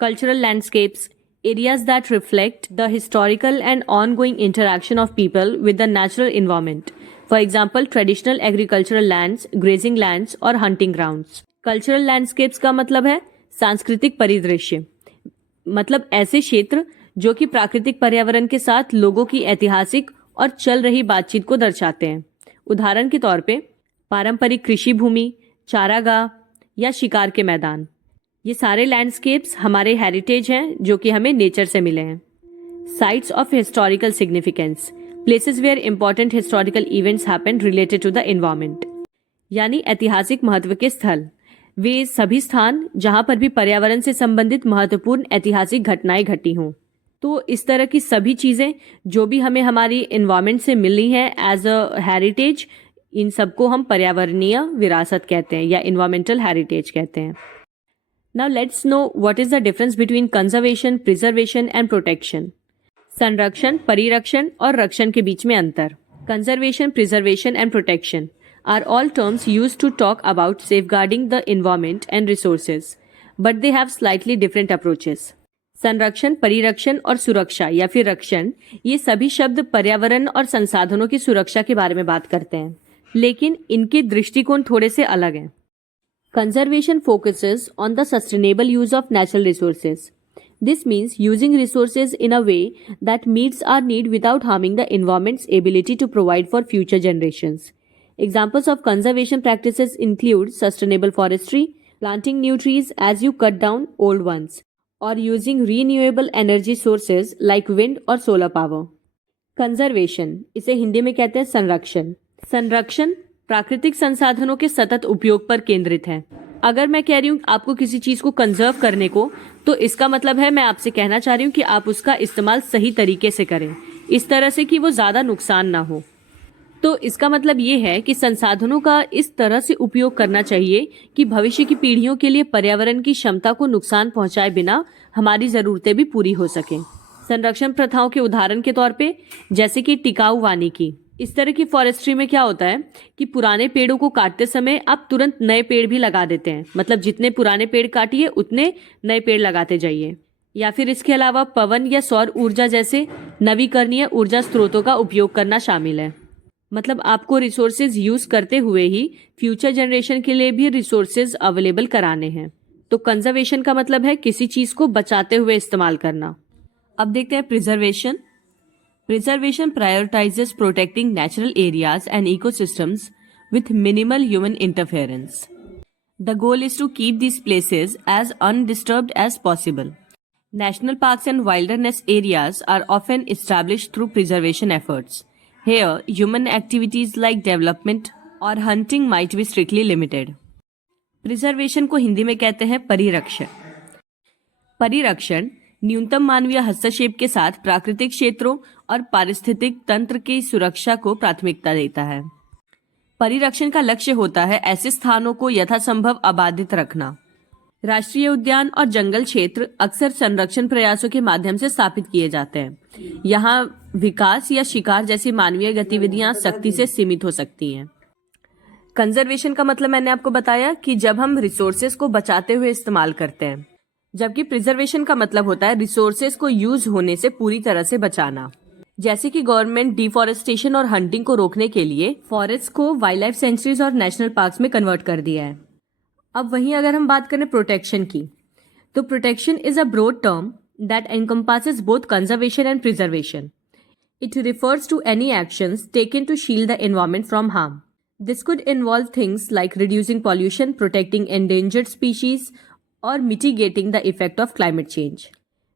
Cultural landscapes, areas that reflect the historical and ongoing interaction of people with the natural environment. For example, traditional agricultural lands, grazing lands और hunting grounds. Cultural landscapes का मतलब है सांस्कृतिक परिदृश्य, मतलब ऐसे क्षेत्र जो कि प्राकृतिक पर्यावरण के साथ लोगों की ऐतिहासिक और चल रही बातचीत को दर्शाते हैं। उदाहरण के तौर पे पारंपरिक कृषि भूमि, चारागाह या शिकार के मैदान। ये सारे लैंडस्केप्स हमारे हेरिटेज हैं जो कि हमें नेचर से मिले हैं। Sites of historical significance, places where important historical events happen related to the environment, यानी ऐतिहासिक महत्व के स्थल। वे सभी स्थान जहां पर भी पर्यावरण से संबंधित महत्वपूर्ण ऐतिहासिक घटनाएं घटी हों। तो इस तरह की सभी चीजें जो भी हमें हमारी एनवायरनमेंट से मिली हैं एज अ हेरिटेज, इन सबको हम पर्यावरणीय विरासत कहते हैं या एनवायरमेंटल हेरिटेज कहते हैं। Now let's know what is the difference between conservation, preservation and protection. संरक्षण, परिरक्षण और रक्षण के बीच में अंतर। Conservation, preservation and protection are all terms used to talk about safeguarding the environment and resources, but they have slightly different approaches. संरक्षण, परिरक्षण और सुरक्षा या फिर रक्षण, ये सभी शब्द पर्यावरण और संसाधनों की सुरक्षा के बारे में बात करते हैं, लेकिन इनके दृष्टिकोण थोड़े से अलग हैं। Conservation focuses on the sustainable use of natural resources. This means using resources in a way that meets our need without harming the environment's ability to provide for future generations. Examples of conservation practices include sustainable forestry, planting new trees as you cut down old ones, or using renewable energy sources like wind or solar power. Conservation, इसे हिंदी में कहते हैं संरक्षण। संरक्षण प्राकृतिक संसाधनों के सतत उपयोग पर केंद्रित है। अगर मैं कह रही हूँ आपको किसी चीज को कंजर्व करने को, तो इसका मतलब है मैं आपसे कहना चाह रही हूँ कि आप उसका इस्तेमाल सही तरीके से करें, इस तरह से कि वो ज्यादा नुकसान ना हो। तो इसका मतलब ये है कि संसाधनों का इस तरह से उपयोग करना चाहिए कि भविष्य की पीढ़ियों के लिए पर्यावरण की क्षमता को नुकसान पहुंचाए बिना हमारी जरूरतें भी पूरी हो सकें। संरक्षण प्रथाओं के उदाहरण के तौर पे जैसे कि टिकाऊ वानिकी। इस तरह की फॉरेस्ट्री में क्या होता है कि पुराने पेड़ों को काटते समय आप तुरंत नए पेड़ भी लगा देते हैं, मतलब जितने पुराने पेड़ काटिए उतने नए पेड़ लगाते जाइए। या फिर इसके अलावा पवन या सौर ऊर्जा जैसे नवीकरणीय ऊर्जा स्रोतों का उपयोग करना शामिल है। मतलब आपको रिसोर्सेज यूज करते हुए ही फ्यूचर जनरेशन के लिए भी रिसोर्सेज अवेलेबल कराने हैं। तो कंजर्वेशन का मतलब है किसी चीज को बचाते हुए इस्तेमाल करना। अब देखते हैं preservation. Preservation prioritizes protecting natural areas and ecosystems with minimal human interference. The goal is to keep these places as undisturbed as possible. National parks and wilderness areas are often established through preservation efforts. Here, human activities like development or hunting might be strictly limited. Preservation को हिंदी में कहते हैं परिरक्षण। परिरक्षण न्यूनतम मानवीय हस्तक्षेप के साथ प्राकृतिक क्षेत्रों और पारिस्थितिक तंत्र की सुरक्षा को प्राथमिकता देता है। परिरक्षण का लक्ष्य होता है ऐसे स्थानों को यथासंभव आबादित रखना। राष्ट्रीय उद्यान और जंगल क्षेत्र अक्सर संरक्षण प्रयासों के माध्यम से स्थापित किए जाते हैं। यहाँ विकास या शिकार जैसी मानवीय गतिविधियां सख्ती से सीमित हो सकती हैं। कंजर्वेशन का मतलब मैंने आपको बताया कि जब हम रिसोर्सेज को बचाते हुए इस्तेमाल करते हैं, जबकि प्रिजर्वेशन का मतलब होता है रिसोर्सेज को यूज होने से पूरी तरह से बचाना। जैसे कि गवर्नमेंट डिफॉरेस्टेशन और हंटिंग को रोकने के लिए फॉरेस्ट को वाइल्ड लाइफ सेंचुरीज और नेशनल पार्क्स में कन्वर्ट कर दिया है। अब वहीं अगर हम बात करें प्रोटेक्शन की, तो protection is a broad term that encompasses both conservation and preservation. It refers to any actions taken to shield the environment from harm. This could involve things like reducing pollution, protecting endangered species, or mitigating the effect of climate change.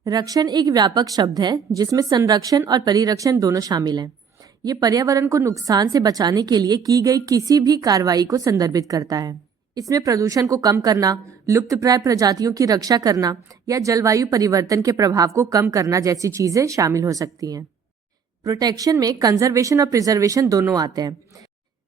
रक्षण एक व्यापक शब्द है जिसमें संरक्षण और परिरक्षण दोनों शामिल हैं। ये पर्यावरण को नुकसान से बचाने के लिए की गई किसी भी कार्रवाई को संदर्भित करता है। इसमें प्रदूषण को कम करना, लुप्तप्राय प्रजातियों की रक्षा करना या जलवायु परिवर्तन के प्रभाव को कम करना जैसी चीजें शामिल हो सकती हैं। प्रोटेक्शन में कंजर्वेशन और प्रिजर्वेशन दोनों आते हैं।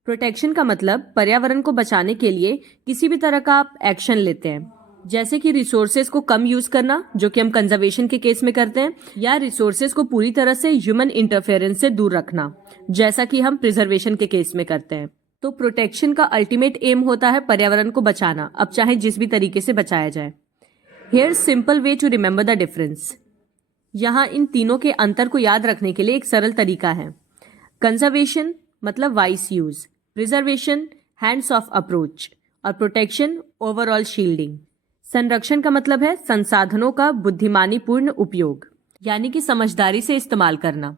प्रोटेक्शन का मतलब पर्यावरण को बचाने के लिए किसी भी तरह का आप एक्शन लेते हैं, जैसे कि रिसोर्सेज को कम यूज करना, जो कि हम कंजर्वेशन के केस में करते हैं, या रिसोर्सेज को पूरी तरह से ह्यूमन इंटरफेरेंस से दूर रखना, जैसा कि हम प्रिजर्वेशन के केस में करते हैं। तो प्रोटेक्शन का अल्टीमेट एम होता है पर्यावरण को बचाना, अब चाहे जिस भी तरीके से बचाया जाए। Here simple way to remember the difference. यहाँ इन तीनों के अंतर को याद रखने के लिए एक सरल तरीका है। कंजर्वेशन मतलब vice use, preservation hands of approach और प्रोटेक्शन ओवरऑल शील्डिंग। संरक्षण का मतलब है संसाधनों का बुद्धिमानी पूर्ण उपयोग, यानी कि समझदारी से इस्तेमाल करना।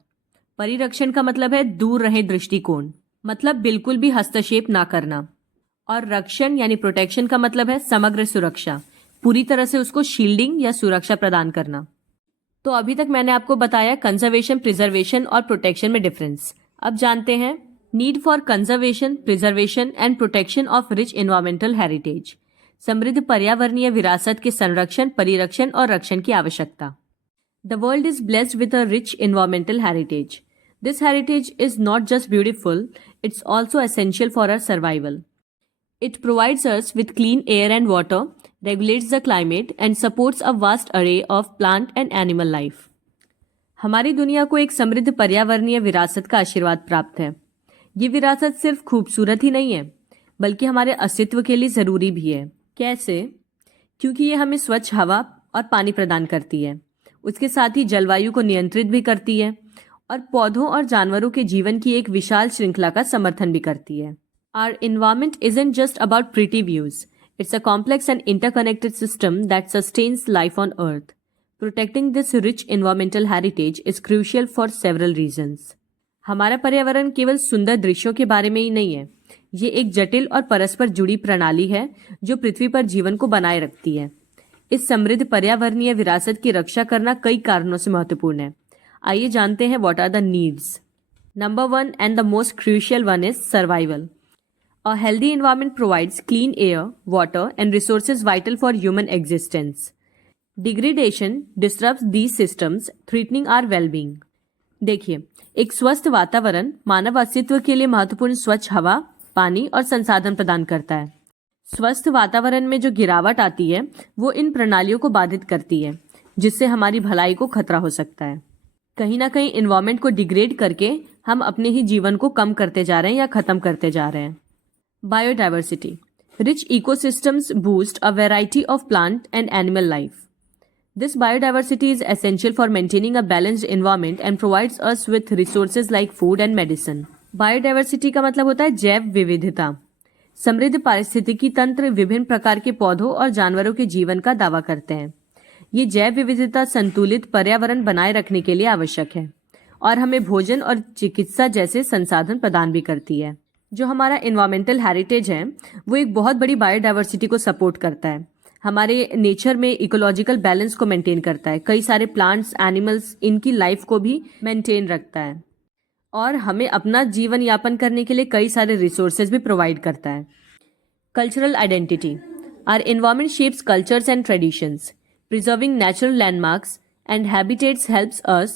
परिरक्षण का मतलब है दूर रहे दृष्टिकोण, मतलब बिल्कुल भी हस्तक्षेप ना करना। और रक्षण यानी प्रोटेक्शन का मतलब है समग्र सुरक्षा, पूरी तरह से उसको शील्डिंग या सुरक्षा प्रदान करना। तो अभी तक मैंने आपको बताया कंजर्वेशन, प्रिजर्वेशन और प्रोटेक्शन में डिफरेंस। अब जानते हैं need for conservation, preservation and protection of rich environmental heritage. समृद्ध पर्यावरणीय विरासत के संरक्षण, परिरक्षण और रक्षण की आवश्यकता। The world is blessed with a rich environmental heritage. This heritage is not just beautiful, it's also essential for our survival. It provides us with clean air and water, regulates the climate, and supports a vast array of plant and animal life. हमारी दुनिया को एक समृद्ध पर्यावरणीय विरासत का आशीर्वाद प्राप्त है। ये विरासत सिर्फ खूबसूरत ही नहीं है, बल्कि हमारे अस्तित्व के लिए ज़रूरी भी है। कैसे? क्योंकि ये हमें स्वच्छ हवा और पानी प्रदान करती है, उसके साथ ही जलवायु को नियंत्रित भी करती है और पौधों और जानवरों के जीवन की एक विशाल श्रृंखला का समर्थन भी करती है। Our environment isn't just about pretty views. It's a complex and interconnected system that sustains life on Earth. Protecting this rich environmental heritage is crucial for several reasons. हमारा पर्यावरण केवल सुंदर दृश्यों के बारे में ही नहीं है, ये एक जटिल और परस्पर जुड़ी प्रणाली है जो पृथ्वी पर जीवन को बनाए रखती है। इस समृद्ध पर्यावरणीय विरासत की रक्षा करना कई कारणों से महत्वपूर्ण है। आइए जानते हैं what are the needs. Number 1 and the most crucial one is survival. A healthy environment provides clean air, water and resources vital for human existence. Degradation disturbs these systems, threatening our wellbeing. देखिए, एक स्वस्थ वातावरण मानव अस्तित्व के लिए महत्वपूर्ण स्वच्छ हवा, पानी और संसाधन प्रदान करता है। स्वस्थ वातावरण में जो गिरावट आती है वो इन प्रणालियों को बाधित करती है, जिससे हमारी भलाई को खतरा हो सकता है। कहीं ना कहीं इन्वायरमेंट को डिग्रेड करके हम अपने ही जीवन को कम करते जा रहे हैं या खत्म करते जा रहे हैं। Biodiversity. Rich ecosystems boost a variety of plant and animal life. This biodiversity is essential for maintaining a balanced environment and provides us with resources like food and medicine. Biodiversity का मतलब होता है जैव विविधता। समृद्ध पारिस्थितिकी तंत्र विभिन्न प्रकार के पौधों और जानवरों के जीवन का दावा करते हैं। ये जैव विविधता संतुलित पर्यावरण बनाए रखने के लिए आवश्यक है और हमें भोजन और चिकित्सा जैसे संसाधन प्रदान भी करती है। जो हमारा एनवायरमेंटल हेरिटेज है वो एक बहुत बड़ी बायोडाइवर्सिटी को सपोर्ट करता है, हमारे नेचर में इकोलॉजिकल बैलेंस को मेंटेन करता है, कई सारे प्लांट्स, एनिमल्स, इनकी लाइफ को भी मेंटेन रखता है और हमें अपना जीवन यापन करने के लिए कई सारे रिसोर्सेज भी प्रोवाइड करता है। Cultural identity. Our environment shapes cultures and traditions. Preserving natural landmarks and habitats helps us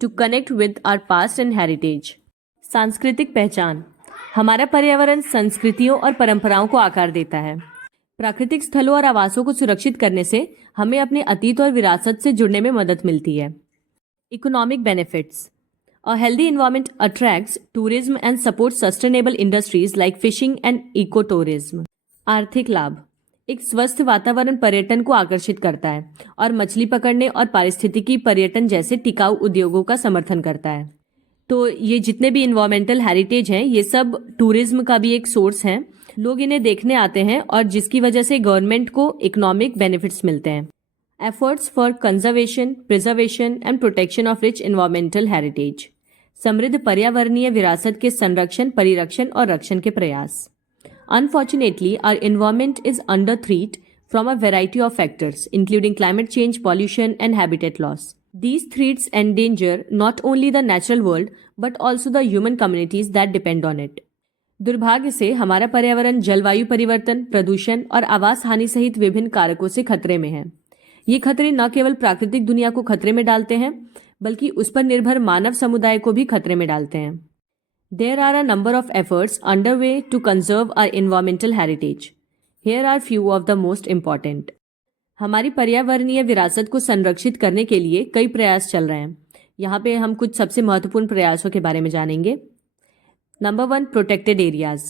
to connect with our past and heritage. सांस्कृतिक पहचान। हमारा पर्यावरण संस्कृतियों और परंपराओं को आकार देता है। प्राकृतिक स्थलों और आवासों को सुरक्षित करने से हमें अपने अतीत और विरासत से जुड़ने में मदद मिलती है। Economic benefits. A healthy environment attracts tourism and supports sustainable industries like fishing and ecotourism. आर्थिक लाभ। एक स्वस्थ वातावरण पर्यटन को आकर्षित करता है और मछली पकड़ने और पारिस्थितिकी पर्यटन जैसे टिकाऊ उद्योगों का समर्थन करता है। तो ये जितने भी इन्वायरमेंटल हेरिटेज हैं ये सब टूरिज्म का भी एक सोर्स हैं। लोग इन्हें देखने आते हैं और जिसकी वजह से गवर्नमेंट को इकोनॉमिक बेनिफिट्स मिलते हैं। Efforts for conservation, preservation and protection of rich environmental heritage. समृद्ध पर्यावरणीय विरासत के संरक्षण, परिरक्षण और रक्षण के प्रयास। Unfortunately, our environment is under threat from a variety of factors, including climate change, pollution, and habitat loss. These threats endanger not only the natural world, but also the human communities that depend on it. दुर्भाग्य से हमारा पर्यावरण जलवायु परिवर्तन, प्रदूषण और आवास हानि सहित विभिन्न कारकों से खतरे में है। ये खतरे न केवल प्राकृतिक दुनिया को खतरे में डालते हैं, बल्कि उस पर निर्भर मानव समुदाय को भी खतरे में डालते हैं। There are a number of efforts underway to conserve our environmental heritage. Here are few of the most important. हमारी पर्यावरणीय विरासत को संरक्षित करने के लिए कई प्रयास चल रहे हैं। यहाँ पे हम कुछ सबसे महत्वपूर्ण प्रयासों के बारे में जानेंगे। Number 1, protected areas.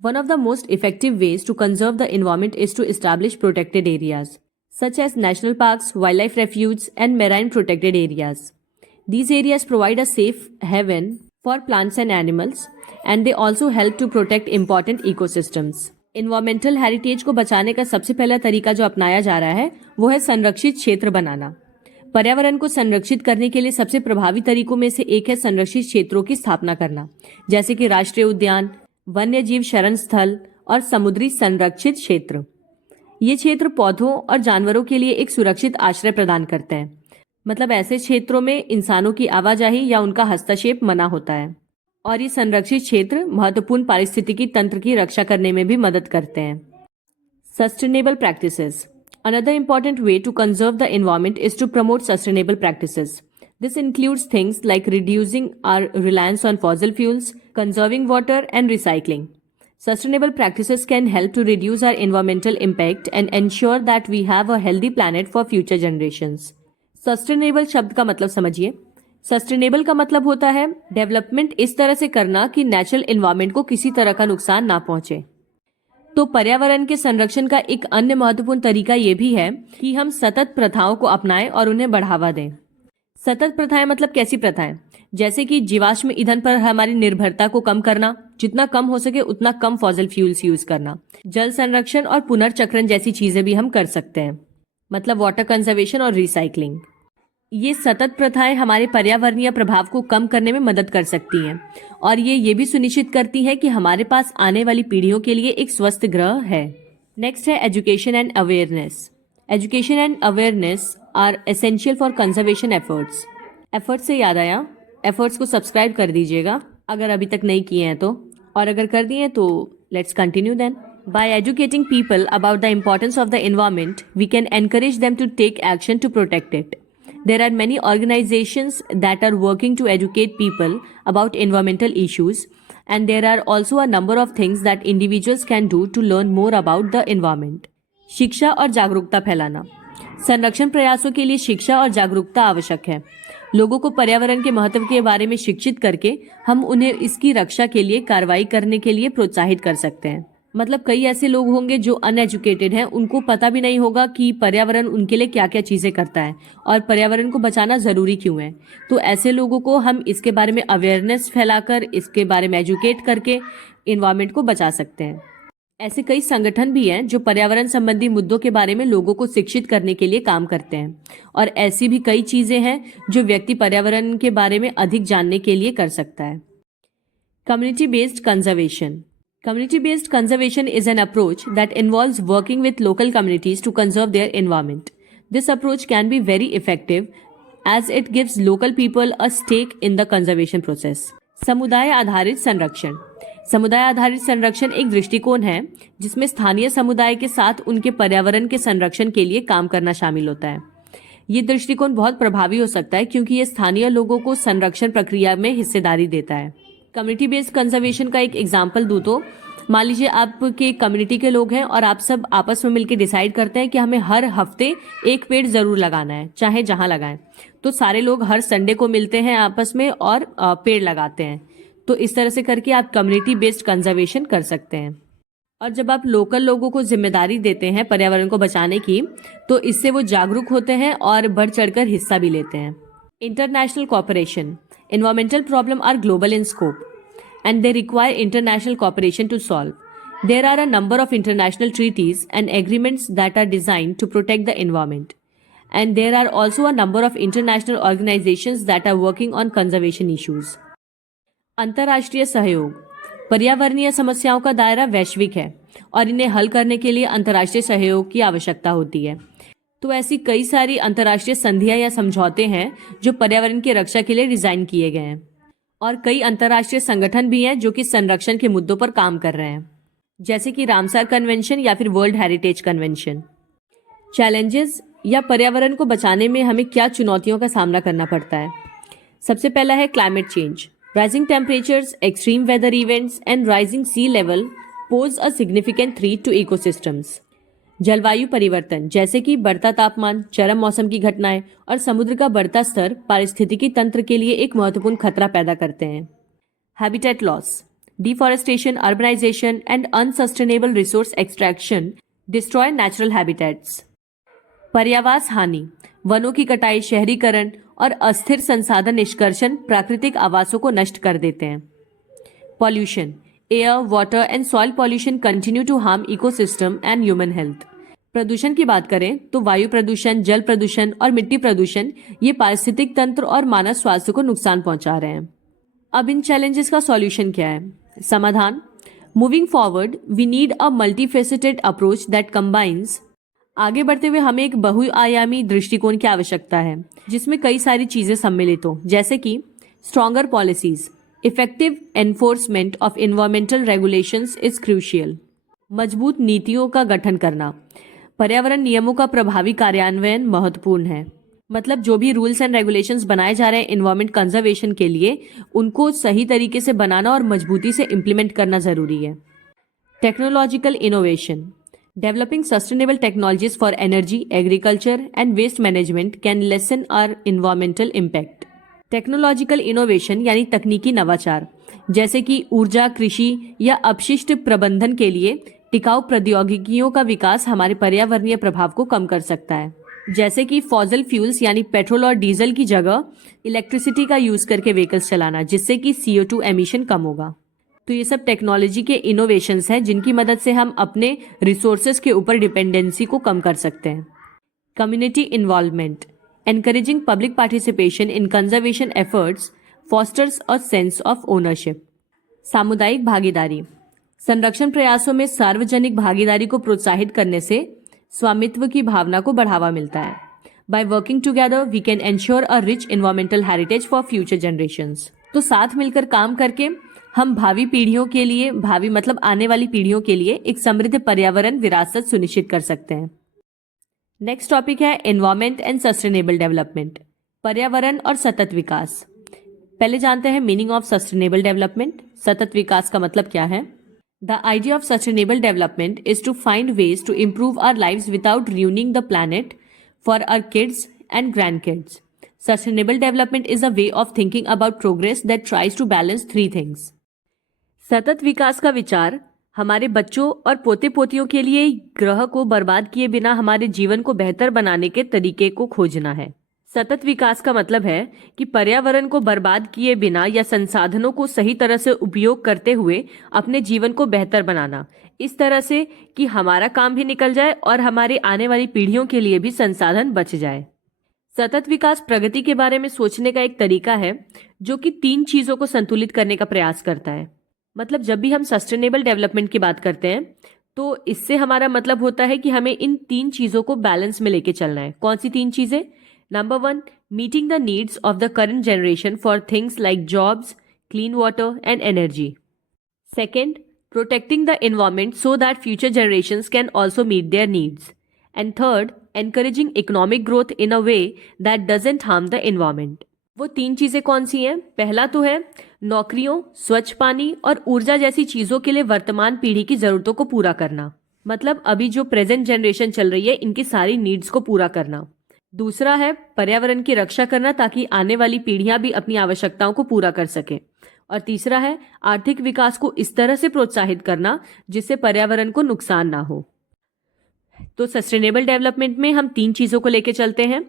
One of the most effective ways to conserve the environment is to establish protected areas, such as national parks, wildlife refuges, and marine protected areas. These areas provide a safe haven for plants and animals, and they also help to protect important ecosystems. Environmental heritage को बचाने का सबसे पहला तरीका जो अपनाया जा रहा है वो है संरक्षित क्षेत्र बनाना। पर्यावरण को संरक्षित करने के लिए सबसे प्रभावी तरीकों में से एक है संरक्षित क्षेत्रों की स्थापना करना, जैसे कि राष्ट्रीय उद्यान, वन्य जीव शरण स्थल और समुद्री संरक्षित क्षेत्र। ये क्षेत्र पौधों और जानवरों के लिए एक सुरक्षित आश्रय प्रदान करते हैं। मतलब ऐसे क्षेत्रों में इंसानों की आवाजाही या उनका हस्तक्षेप मना होता है और ये संरक्षित क्षेत्र महत्वपूर्ण पारिस्थितिकी तंत्र की रक्षा करने में भी मदद करते हैं। Sustainable practices. Another important way to conserve the environment is to promote sustainable practices. This includes things like reducing our reliance on fossil fuels, conserving water, and recycling. Sustainable practices can help to reduce our environmental impact and ensure that we have a healthy planet for future generations. Sustainable शब्द का मतलब समझिए। Sustainable का मतलब होता है development इस तरह से करना कि नेचुरल एनवायरनमेंट को किसी तरह का नुकसान ना पहुंचे। तो पर्यावरण के संरक्षण का एक अन्य महत्वपूर्ण तरीका ये भी है कि हम सतत प्रथाओं को अपनाएं और उन्हें बढ़ावा दें। सतत प्रथाएं मतलब कैसी प्रथाएं? जैसे कि जीवाश्म ईंधन पर हमारी निर्भरता को कम करना, जितना कम हो सके उतना कम फॉसिल फ्यूल्स यूज करना, जल संरक्षण और पुनर्चक्रण जैसी चीजें भी हम कर सकते हैं, मतलब वाटर कंजर्वेशन और रिसाइकलिंग। ये सतत प्रथाएं हमारे पर्यावरणीय प्रभाव को कम करने में मदद कर सकती हैं और ये भी सुनिश्चित करती हैं कि हमारे पास आने वाली पीढ़ियों के लिए एक स्वस्थ ग्रह है। नेक्स्ट है education and awareness. Education and awareness are essential for conservation efforts. Efforts से याद आया, एफर्ट्स को सब्सक्राइब कर दीजिएगा अगर अभी तक नहीं किए हैं तो, और अगर कर दिए तो let's continue then. By educating people about the importance of the environment, we can encourage them to take action to protect it. There are many organizations that are working to educate people about environmental issues, and there are also a number of things that individuals can do to learn more about the environment. शिक्षा और जागरूकता फैलाना। संरक्षण प्रयासों के लिए शिक्षा और जागरूकता आवश्यक है। लोगों को पर्यावरण के महत्व के बारे में शिक्षित करके हम उन्हें इसकी रक्षा के लिए कार्रवाई करने के लिए प्रोत्साहित कर सकते हैं। मतलब कई ऐसे लोग होंगे जो अनएजुकेटेड हैं, उनको पता भी नहीं होगा कि पर्यावरण उनके लिए क्या क्या चीज़ें करता है और पर्यावरण को बचाना ज़रूरी क्यों है। तो ऐसे लोगों को हम इसके बारे में अवेयरनेस फैलाकर, इसके बारे में एजुकेट करके इन्वायरमेंट को बचा सकते हैं। ऐसे कई संगठन भी हैं जो पर्यावरण संबंधी मुद्दों के बारे में लोगों को शिक्षित करने के लिए काम करते हैं, और ऐसी भी कई चीज़ें हैं जो व्यक्ति पर्यावरण के बारे में अधिक जानने के लिए कर सकता है। Community based conservation. Community-based conservation is an approach that involves working with local communities to conserve their environment. This approach can be very effective as it gives local people a stake in the conservation process. समुदाय आधारित संरक्षण। समुदाय आधारित संरक्षण एक दृष्टिकोण है जिसमें स्थानीय समुदाय के साथ उनके पर्यावरण के संरक्षण के लिए काम करना शामिल होता है। ये दृष्टिकोण बहुत प्रभावी हो सकता है क्योंकि ये स्थानीय लोगों को संरक्षण प्रक्रिया में हिस्सेदारी देता है। कम्युनिटी बेस्ड कंजर्वेशन का एक एग्जाम्पल दूँ तो मान लीजिए आपके कम्युनिटी के लोग हैं और आप सब आपस में मिलकर डिसाइड करते हैं कि हमें हर हफ्ते एक पेड़ जरूर लगाना है, चाहे जहां लगाएं। तो सारे लोग हर संडे को मिलते हैं आपस में और पेड़ लगाते हैं। तो इस तरह से करके आप कम्युनिटी बेस्ड कंजर्वेशन कर सकते हैं। और जब आप लोकल लोगों को जिम्मेदारी देते हैं पर्यावरण को बचाने की, तो इससे वो जागरूक होते हैं और बढ़ चढ़कर हिस्सा भी लेते हैं। International cooperation. Environmental problem are global in scope and they require international cooperation to solve. There are a number of international treaties and agreements that are designed to protect the environment. And there are also a number of international organizations that are working on conservation issues. अंतर्राष्ट्रीय सहयोग। पर्यावरणीय समस्याओं का दायरा वैश्विक है और इन्हें हल करने के लिए अंतर्राष्ट्रीय सहयोग की आवश्यकता होती है। तो ऐसी कई सारी अंतर्राष्ट्रीय संधियां या समझौते हैं जो पर्यावरण की रक्षा के लिए डिजाइन किए गए हैं। और कई अंतर्राष्ट्रीय संगठन भी हैं जो कि संरक्षण के मुद्दों पर काम कर रहे हैं, जैसे कि रामसर कन्वेंशन या फिर वर्ल्ड हेरिटेज कन्वेंशन। चैलेंजेस या पर्यावरण को बचाने में हमें क्या चुनौतियों का सामना करना पड़ता है। सबसे पहला है climate change. Rising temperatures, extreme weather events and rising sea level pose a significant threat to ecosystems. जलवायु परिवर्तन, जैसे कि बढ़ता तापमान, चरम मौसम की घटनाएं और समुद्र का बढ़ता स्तर पारिस्थितिकी तंत्र के लिए एक महत्वपूर्ण खतरा पैदा करते हैं। Habitat loss, deforestation, urbanisation and unsustainable resource extraction destroy natural habitats. पर्यावास हानि, वनों की कटाई, शहरीकरण और अस्थिर संसाधन निष्कर्षण प्राकृतिक आवासों को नष्ट कर देते हैं। Pollution, air, water and soil pollution continue to harm ecosystem and human health. प्रदूषण की बात करें तो वायु प्रदूषण, जल प्रदूषण और मिट्टी प्रदूषण ये पारिस्थितिक तंत्र और मानव स्वास्थ्य को नुकसान पहुंचा रहे हैं। अब इन चैलेंजेस का सॉल्यूशन क्या है? समाधान। Moving forward we need a multifaceted approach that combines. आगे बढ़ते हुए हमें एक बहुआयामी दृष्टिकोण की आवश्यकता है जिसमें कई सारी चीजें सम्मिलित हो, जैसे कि stronger policies, effective enforcement of environmental regulations is crucial. मजबूत नीतियों का गठन करना, पर्यावरण नियमों का प्रभावी कार्यान्वयन महत्वपूर्ण है। मतलब जो भी रूल्स एंड रेगुलेशंस बनाए जा रहे हैं एनवायरमेंट कंजर्वेशन के लिए, उनको सही तरीके से बनाना और मजबूती से इम्प्लीमेंट करना जरूरी है। Technological innovation, developing sustainable technologies for energy, agriculture and waste management can lessen our environmental impact. Technological innovation यानी तकनीकी नवाचार, जैसे कि ऊर्जा, कृषि या अपशिष्ट प्रबंधन के लिए टिकाऊ प्रौद्योगिकियों का विकास हमारे पर्यावरणीय प्रभाव को कम कर सकता है, जैसे कि फॉसिल फ्यूल्स यानी पेट्रोल और डीजल की जगह इलेक्ट्रिसिटी का यूज करके व्हीकल्स चलाना, जिससे कि CO2 एमिशन कम होगा। तो ये सब टेक्नोलॉजी के इनोवेशंस हैं जिनकी मदद से हम अपने रिसोर्सेज के ऊपर डिपेंडेंसी को कम कर सकते हैं। Community involvement, encouraging public participation in conservation efforts fosters a sense of ownership. सामुदायिक भागीदारी, संरक्षण प्रयासों में सार्वजनिक भागीदारी को प्रोत्साहित करने से स्वामित्व की भावना को बढ़ावा मिलता है। By working together, we can ensure a rich environmental heritage for future generations. तो साथ मिलकर काम करके हम भावी पीढ़ियों के लिए, भावी मतलब आने वाली पीढ़ियों के लिए एक समृद्ध पर्यावरण विरासत सुनिश्चित कर सकते हैं। नेक्स्ट टॉपिक है एनवायरमेंट एंड सस्टेनेबल डेवलपमेंट, पर्यावरण और सतत विकास। पहले जानते हैं मीनिंग ऑफ सस्टेनेबल डेवलपमेंट। सतत विकास का मतलब क्या है? The idea of sustainable development is to find ways to improve our lives without ruining the planet for our kids and grandkids. Sustainable development is a way of thinking about progress that tries to balance 3 things. सतत विकास का विचार हमारे बच्चों और पोते पोतियों के लिए ग्रह को बर्बाद किए बिना हमारे जीवन को बेहतर बनाने के तरीके को खोजना है। सतत विकास का मतलब है कि पर्यावरण को बर्बाद किए बिना या संसाधनों को सही तरह से उपयोग करते हुए अपने जीवन को बेहतर बनाना, इस तरह से कि हमारा काम भी निकल जाए और हमारे आने वाली पीढ़ियों के लिए भी संसाधन बच जाए। सतत विकास प्रगति के बारे में सोचने का एक तरीका है जो कि 3 चीजों को संतुलित करने का प्रयास करता है। मतलब जब भी हम सस्टेनेबल डेवलपमेंट की बात करते हैं तो इससे हमारा मतलब होता है कि हमें इन 3 चीजों को बैलेंस में लेके चलना है। कौन सी 3 चीजें? Number 1, meeting the needs of the current generation for things like jobs, clean water and energy. Second, protecting the environment so that future generations can also meet their needs. And third, encouraging economic growth in a way that doesn't harm the environment. वो 3 चीजें कौन सी हैं? पहला तो है नौकरियों, स्वच्छ पानी और ऊर्जा जैसी चीजों के लिए वर्तमान पीढ़ी की जरूरतों को पूरा करना, मतलब अभी जो प्रेजेंट जनरेशन चल रही है इनकी सारी नीड्स को पूरा करना। दूसरा है पर्यावरण की रक्षा करना ताकि आने वाली पीढ़ियां भी अपनी आवश्यकताओं को पूरा कर सके। और तीसरा है आर्थिक विकास को इस तरह से प्रोत्साहित करना जिससे पर्यावरण को नुकसान ना हो। तो सस्टेनेबल डेवलपमेंट में हम 3 चीजों को लेके चलते हैं: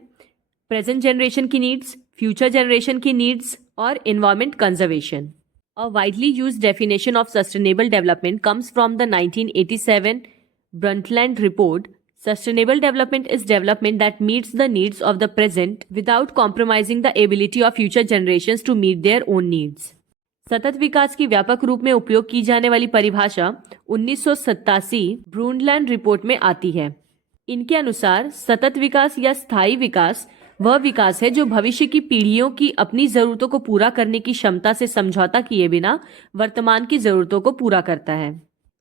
प्रेजेंट जनरेशन की नीड्स, फ्यूचर जनरेशन की नीड्स और environment conservation. A widely used definition of sustainable development comes from the 1987 Brundtland Report. Sustainable development is development that meets the needs of the present without compromising the ability of future generations to meet their own needs. सतत विकास की व्यापक रूप में उपयोग की जाने वाली परिभाषा 1987 ब्रूंडलैंड रिपोर्ट में आती है। इनके अनुसार सतत विकास या स्थायी विकास वह विकास है जो भविष्य की पीढ़ियों की अपनी जरूरतों को पूरा करने की क्षमता से समझौता किए बिना वर्तमान की जरूरतों को पूरा करता है।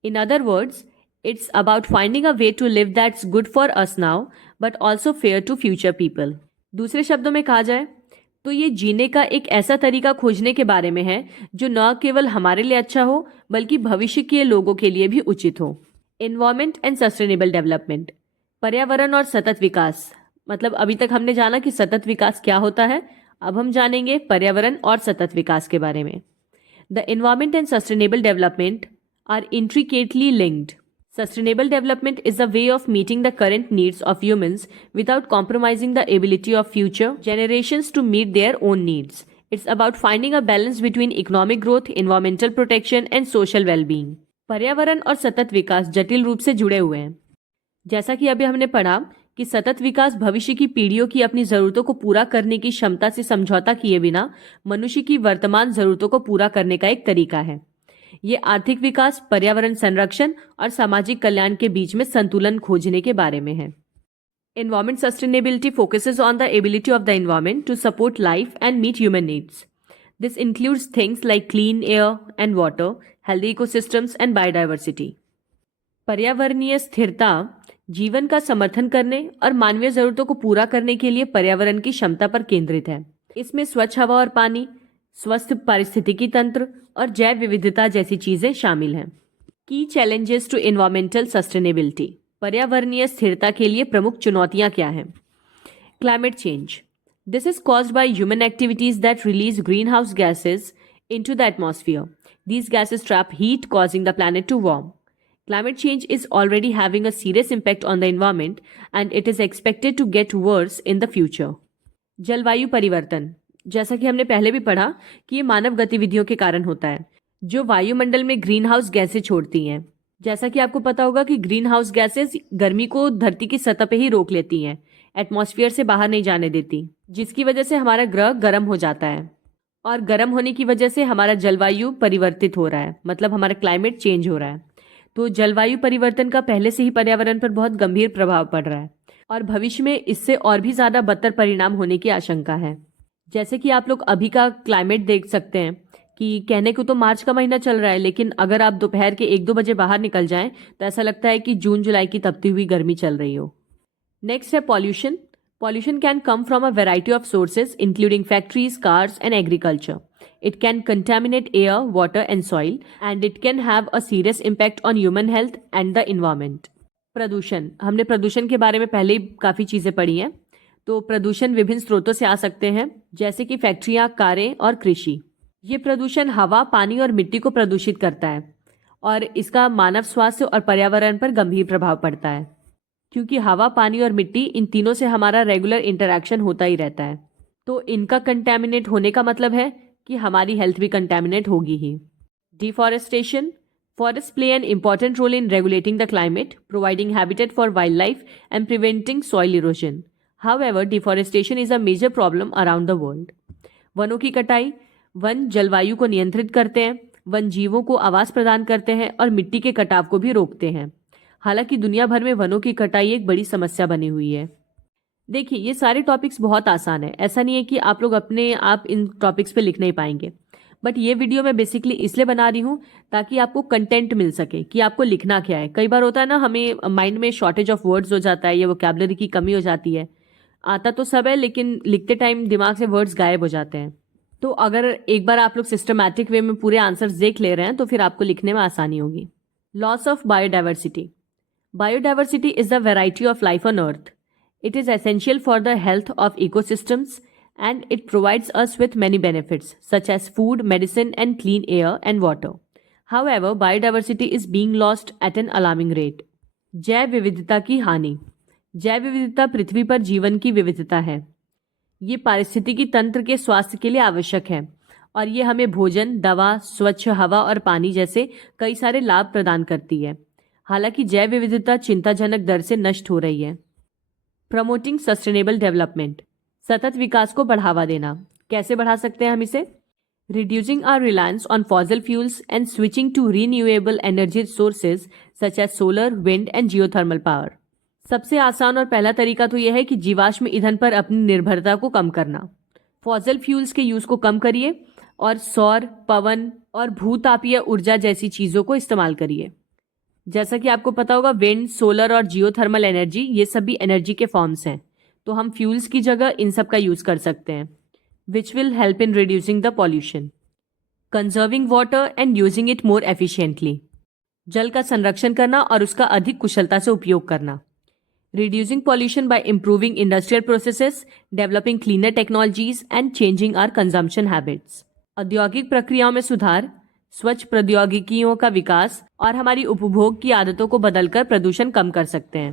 In other words, it's about finding a way to live that's good for us now but also fair to future people. दूसरे शब्दों में कहा जाए तो ये जीने का एक ऐसा तरीका खोजने के बारे में है जो न केवल हमारे लिए अच्छा हो बल्कि भविष्य के लोगों के लिए भी उचित हो। एनवायरमेंट एंड सस्टेनेबल डेवलपमेंट, पर्यावरण और सतत विकास। मतलब अभी तक हमने जाना कि सतत विकास क्या होता है, अब हम जानेंगे पर्यावरण और सतत विकास के बारे में। The environment and sustainable development are intricately linked. Sustainable development is a way of meeting the current needs of humans without compromising the ability of future generations to meet their own needs. It's about finding a balance between economic growth, environmental protection and social well-being. पर्यावरण और सतत विकास जटिल रूप से जुड़े हुए हैं। जैसा कि अभी हमने पढ़ा कि सतत विकास भविष्य की पीढ़ियों की अपनी जरूरतों को पूरा करने की क्षमता से समझौता किए बिना मनुष्य की वर्तमान जरूरतों को पूरा करने का एक तरीका है। ये आर्थिक विकास, पर्यावरण संरक्षण और सामाजिक कल्याण के बीच में संतुलन खोजने के बारे में है। Environment sustainability focuses on the ability of the environment to support life and meet human needs. This includes things like clean air and water, healthy ecosystems and biodiversity. पर्यावरणीय स्थिरता जीवन का समर्थन करने और मानवीय जरूरतों को पूरा करने के लिए पर्यावरण की क्षमता पर केंद्रित है। इसमें स्वच्छ हवा और पानी, स्वस्थ पारिस्थितिकी तंत्र और जैव विविधता जैसी चीजें शामिल हैं। की चैलेंजेस टू एनवायरमेंटल सस्टेनेबिलिटी, पर्यावरणीय स्थिरता के लिए प्रमुख चुनौतियां क्या हैं? Climate change, this is caused by human activities that release green house gases into the atmosphere. These gases trap heat causing the planet to warm. Climate change is already having a serious impact on the environment and it is expected to get worse in the future. जलवायु परिवर्तन, जैसा कि हमने पहले भी पढ़ा कि ये मानव गतिविधियों के कारण होता है जो वायुमंडल में ग्रीन हाउस गैसें छोड़ती हैं। जैसा कि आपको पता होगा कि ग्रीन हाउस गैसेस गर्मी को धरती की सतह पे ही रोक लेती हैं, एटमॉस्फेयर से बाहर नहीं जाने देती, जिसकी वजह से हमारा ग्रह गर्म हो जाता है और गर्म होने की वजह से हमारा जलवायु परिवर्तित हो रहा है, मतलब हमारा क्लाइमेट चेंज हो रहा है। तो जलवायु परिवर्तन का पहले से ही पर्यावरण पर बहुत गंभीर प्रभाव पड़ रहा है और भविष्य में इससे और भी ज्यादा बदतर परिणाम होने की आशंका है। जैसे कि आप लोग अभी का क्लाइमेट देख सकते हैं कि कहने को तो मार्च का महीना चल रहा है, लेकिन अगर आप दोपहर के 1-2 बजे बाहर निकल जाएं तो ऐसा लगता है कि जून जुलाई की तपती हुई गर्मी चल रही हो। नेक्स्ट है pollution. Pollution can come from a variety of sources including factories, cars and agriculture. It can contaminate air, water and soil and it can have a serious impact on human health and the environment. प्रदूषण, हमने प्रदूषण के बारे में पहले ही काफ़ी चीज़ें पढ़ी हैं। तो प्रदूषण विभिन्न स्रोतों से आ सकते हैं जैसे कि फैक्ट्रियाँ, कारें और कृषि। ये प्रदूषण हवा, पानी और मिट्टी को प्रदूषित करता है और इसका मानव स्वास्थ्य और पर्यावरण पर गंभीर प्रभाव पड़ता है, क्योंकि हवा, पानी और मिट्टी इन तीनों से हमारा रेगुलर इंटरेक्शन होता ही रहता है। तो इनका कंटेमिनेट होने का मतलब है कि हमारी हेल्थ भी कंटेमिनेट होगी ही। Deforestation, forests play an important role in regulating the climate, providing habitat for wildlife and preventing soil erosion. However, deforestation is a major problem around the world. वनों की कटाई, वन जलवायु को नियंत्रित करते हैं, वन जीवों को आवास प्रदान करते हैं और मिट्टी के कटाव को भी रोकते हैं। हालांकि दुनिया भर में वनों की कटाई एक बड़ी समस्या बनी हुई है। देखिए, ये सारे टॉपिक्स बहुत आसान है, ऐसा नहीं है कि आप लोग अपने आप इन टॉपिक्स पे लिख नहीं पाएंगे, बट ये वीडियो मैं बेसिकली इसलिए बना रही हूँ ताकि आपको कंटेंट मिल सके कि आपको लिखना क्या है। कई बार होता है ना, हमें माइंड में शॉर्टेज ऑफ वर्ड्स हो जाता है या वोकैबुलरी की कमी हो जाती है। आता तो सब है लेकिन लिखते टाइम दिमाग से वर्ड्स गायब हो जाते हैं। तो अगर एक बार आप लोग सिस्टमैटिक वे में पूरे आंसर्स देख ले रहे हैं तो फिर आपको लिखने में आसानी होगी। Loss of biodiversity. Biodiversity is the variety of life on earth. It is essential for the health of ecosystems and it provides us with many benefits such as food, medicine and clean air and water. However, biodiversity is being lost at an alarming rate. जैव विविधता की हानि। जैव विविधता पृथ्वी पर जीवन की विविधता है। ये पारिस्थितिकी तंत्र के स्वास्थ्य के लिए आवश्यक है और ये हमें भोजन, दवा, स्वच्छ हवा और पानी जैसे कई सारे लाभ प्रदान करती है। हालांकि जैव विविधता चिंताजनक दर से नष्ट हो रही है। Promoting sustainable development. सतत विकास को बढ़ावा देना। कैसे बढ़ा सकते हैं हम इसे? Reducing our reliance on fossil fuels and switching to renewable energy sources such as solar, wind and geothermal power. सबसे आसान और पहला तरीका तो यह है कि जीवाश्म ईंधन पर अपनी निर्भरता को कम करना। फॉसिल फ्यूल्स के यूज को कम करिए और सौर, पवन और भूतापीय ऊर्जा जैसी चीजों को इस्तेमाल करिए। जैसा कि आपको पता होगा, विंड, सोलर और जियोथर्मल एनर्जी ये सभी एनर्जी के फॉर्म्स हैं, तो हम फ्यूल्स की जगह इन सब का यूज कर सकते हैं, which will help in reducing the pollution. Conserving water and using it more efficiently. जल का संरक्षण करना और उसका अधिक कुशलता से उपयोग करना। Reducing pollution by improving industrial processes, developing cleaner technologies and changing our consumption habits. औद्योगिक प्रक्रियाओं में सुधार, स्वच्छ प्रौद्योगिकियों का विकास और हमारी उपभोग की आदतों को बदलकर प्रदूषण कम कर सकते हैं।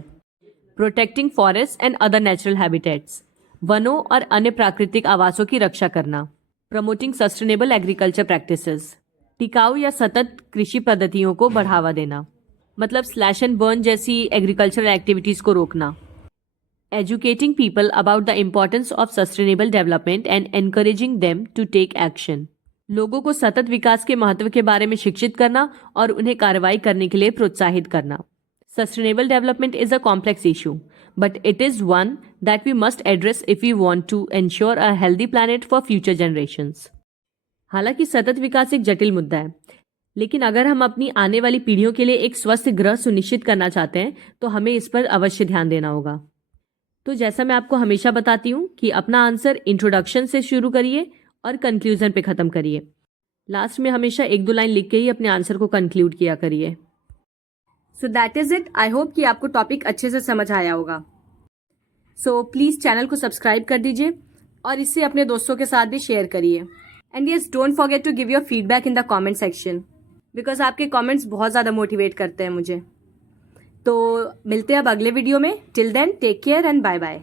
Protecting forest and other natural habitats. वनों और अन्य प्राकृतिक आवासों की रक्षा करना। Promoting sustainable agriculture practices. टिकाऊ या सतत कृषि पद्धतियों को बढ़ावा देना, मतलब स्लैश एंड बर्न जैसी एग्रीकल्चरल एक्टिविटीज को रोकना। Educating people about the importance of sustainable development and encouraging them to take action. लोगों को सतत विकास के महत्व के बारे में शिक्षित करना और उन्हें कार्रवाई करने के लिए प्रोत्साहित करना। Sustainable development is a complex issue, but it is one that we must address if we want to ensure a healthy planet for future generations. हालांकि सतत विकास एक जटिल मुद्दा है, लेकिन अगर हम अपनी आने वाली पीढ़ियों के लिए एक स्वस्थ ग्रह सुनिश्चित करना चाहते हैं तो हमें इस पर अवश्य ध्यान देना होगा। तो जैसा मैं आपको हमेशा बताती हूँ कि अपना आंसर इंट्रोडक्शन से शुरू करिए और कंक्लूजन पे खत्म करिए। लास्ट में हमेशा 1-2 लाइन लिख के ही अपने आंसर को कंक्लूड किया करिए। So that is it. I hope कि आपको टॉपिक अच्छे से समझ आया होगा। सो प्लीज चैनल को सब्सक्राइब कर दीजिए और इसे अपने दोस्तों के साथ भी शेयर करिए। And yes, don't forget to give your feedback in the comment section, because आपके कॉमेंट्स बहुत ज़्यादा मोटिवेट करते हैं मुझे। तो मिलते हैं अब अगले वीडियो में। Till then, take care and bye bye.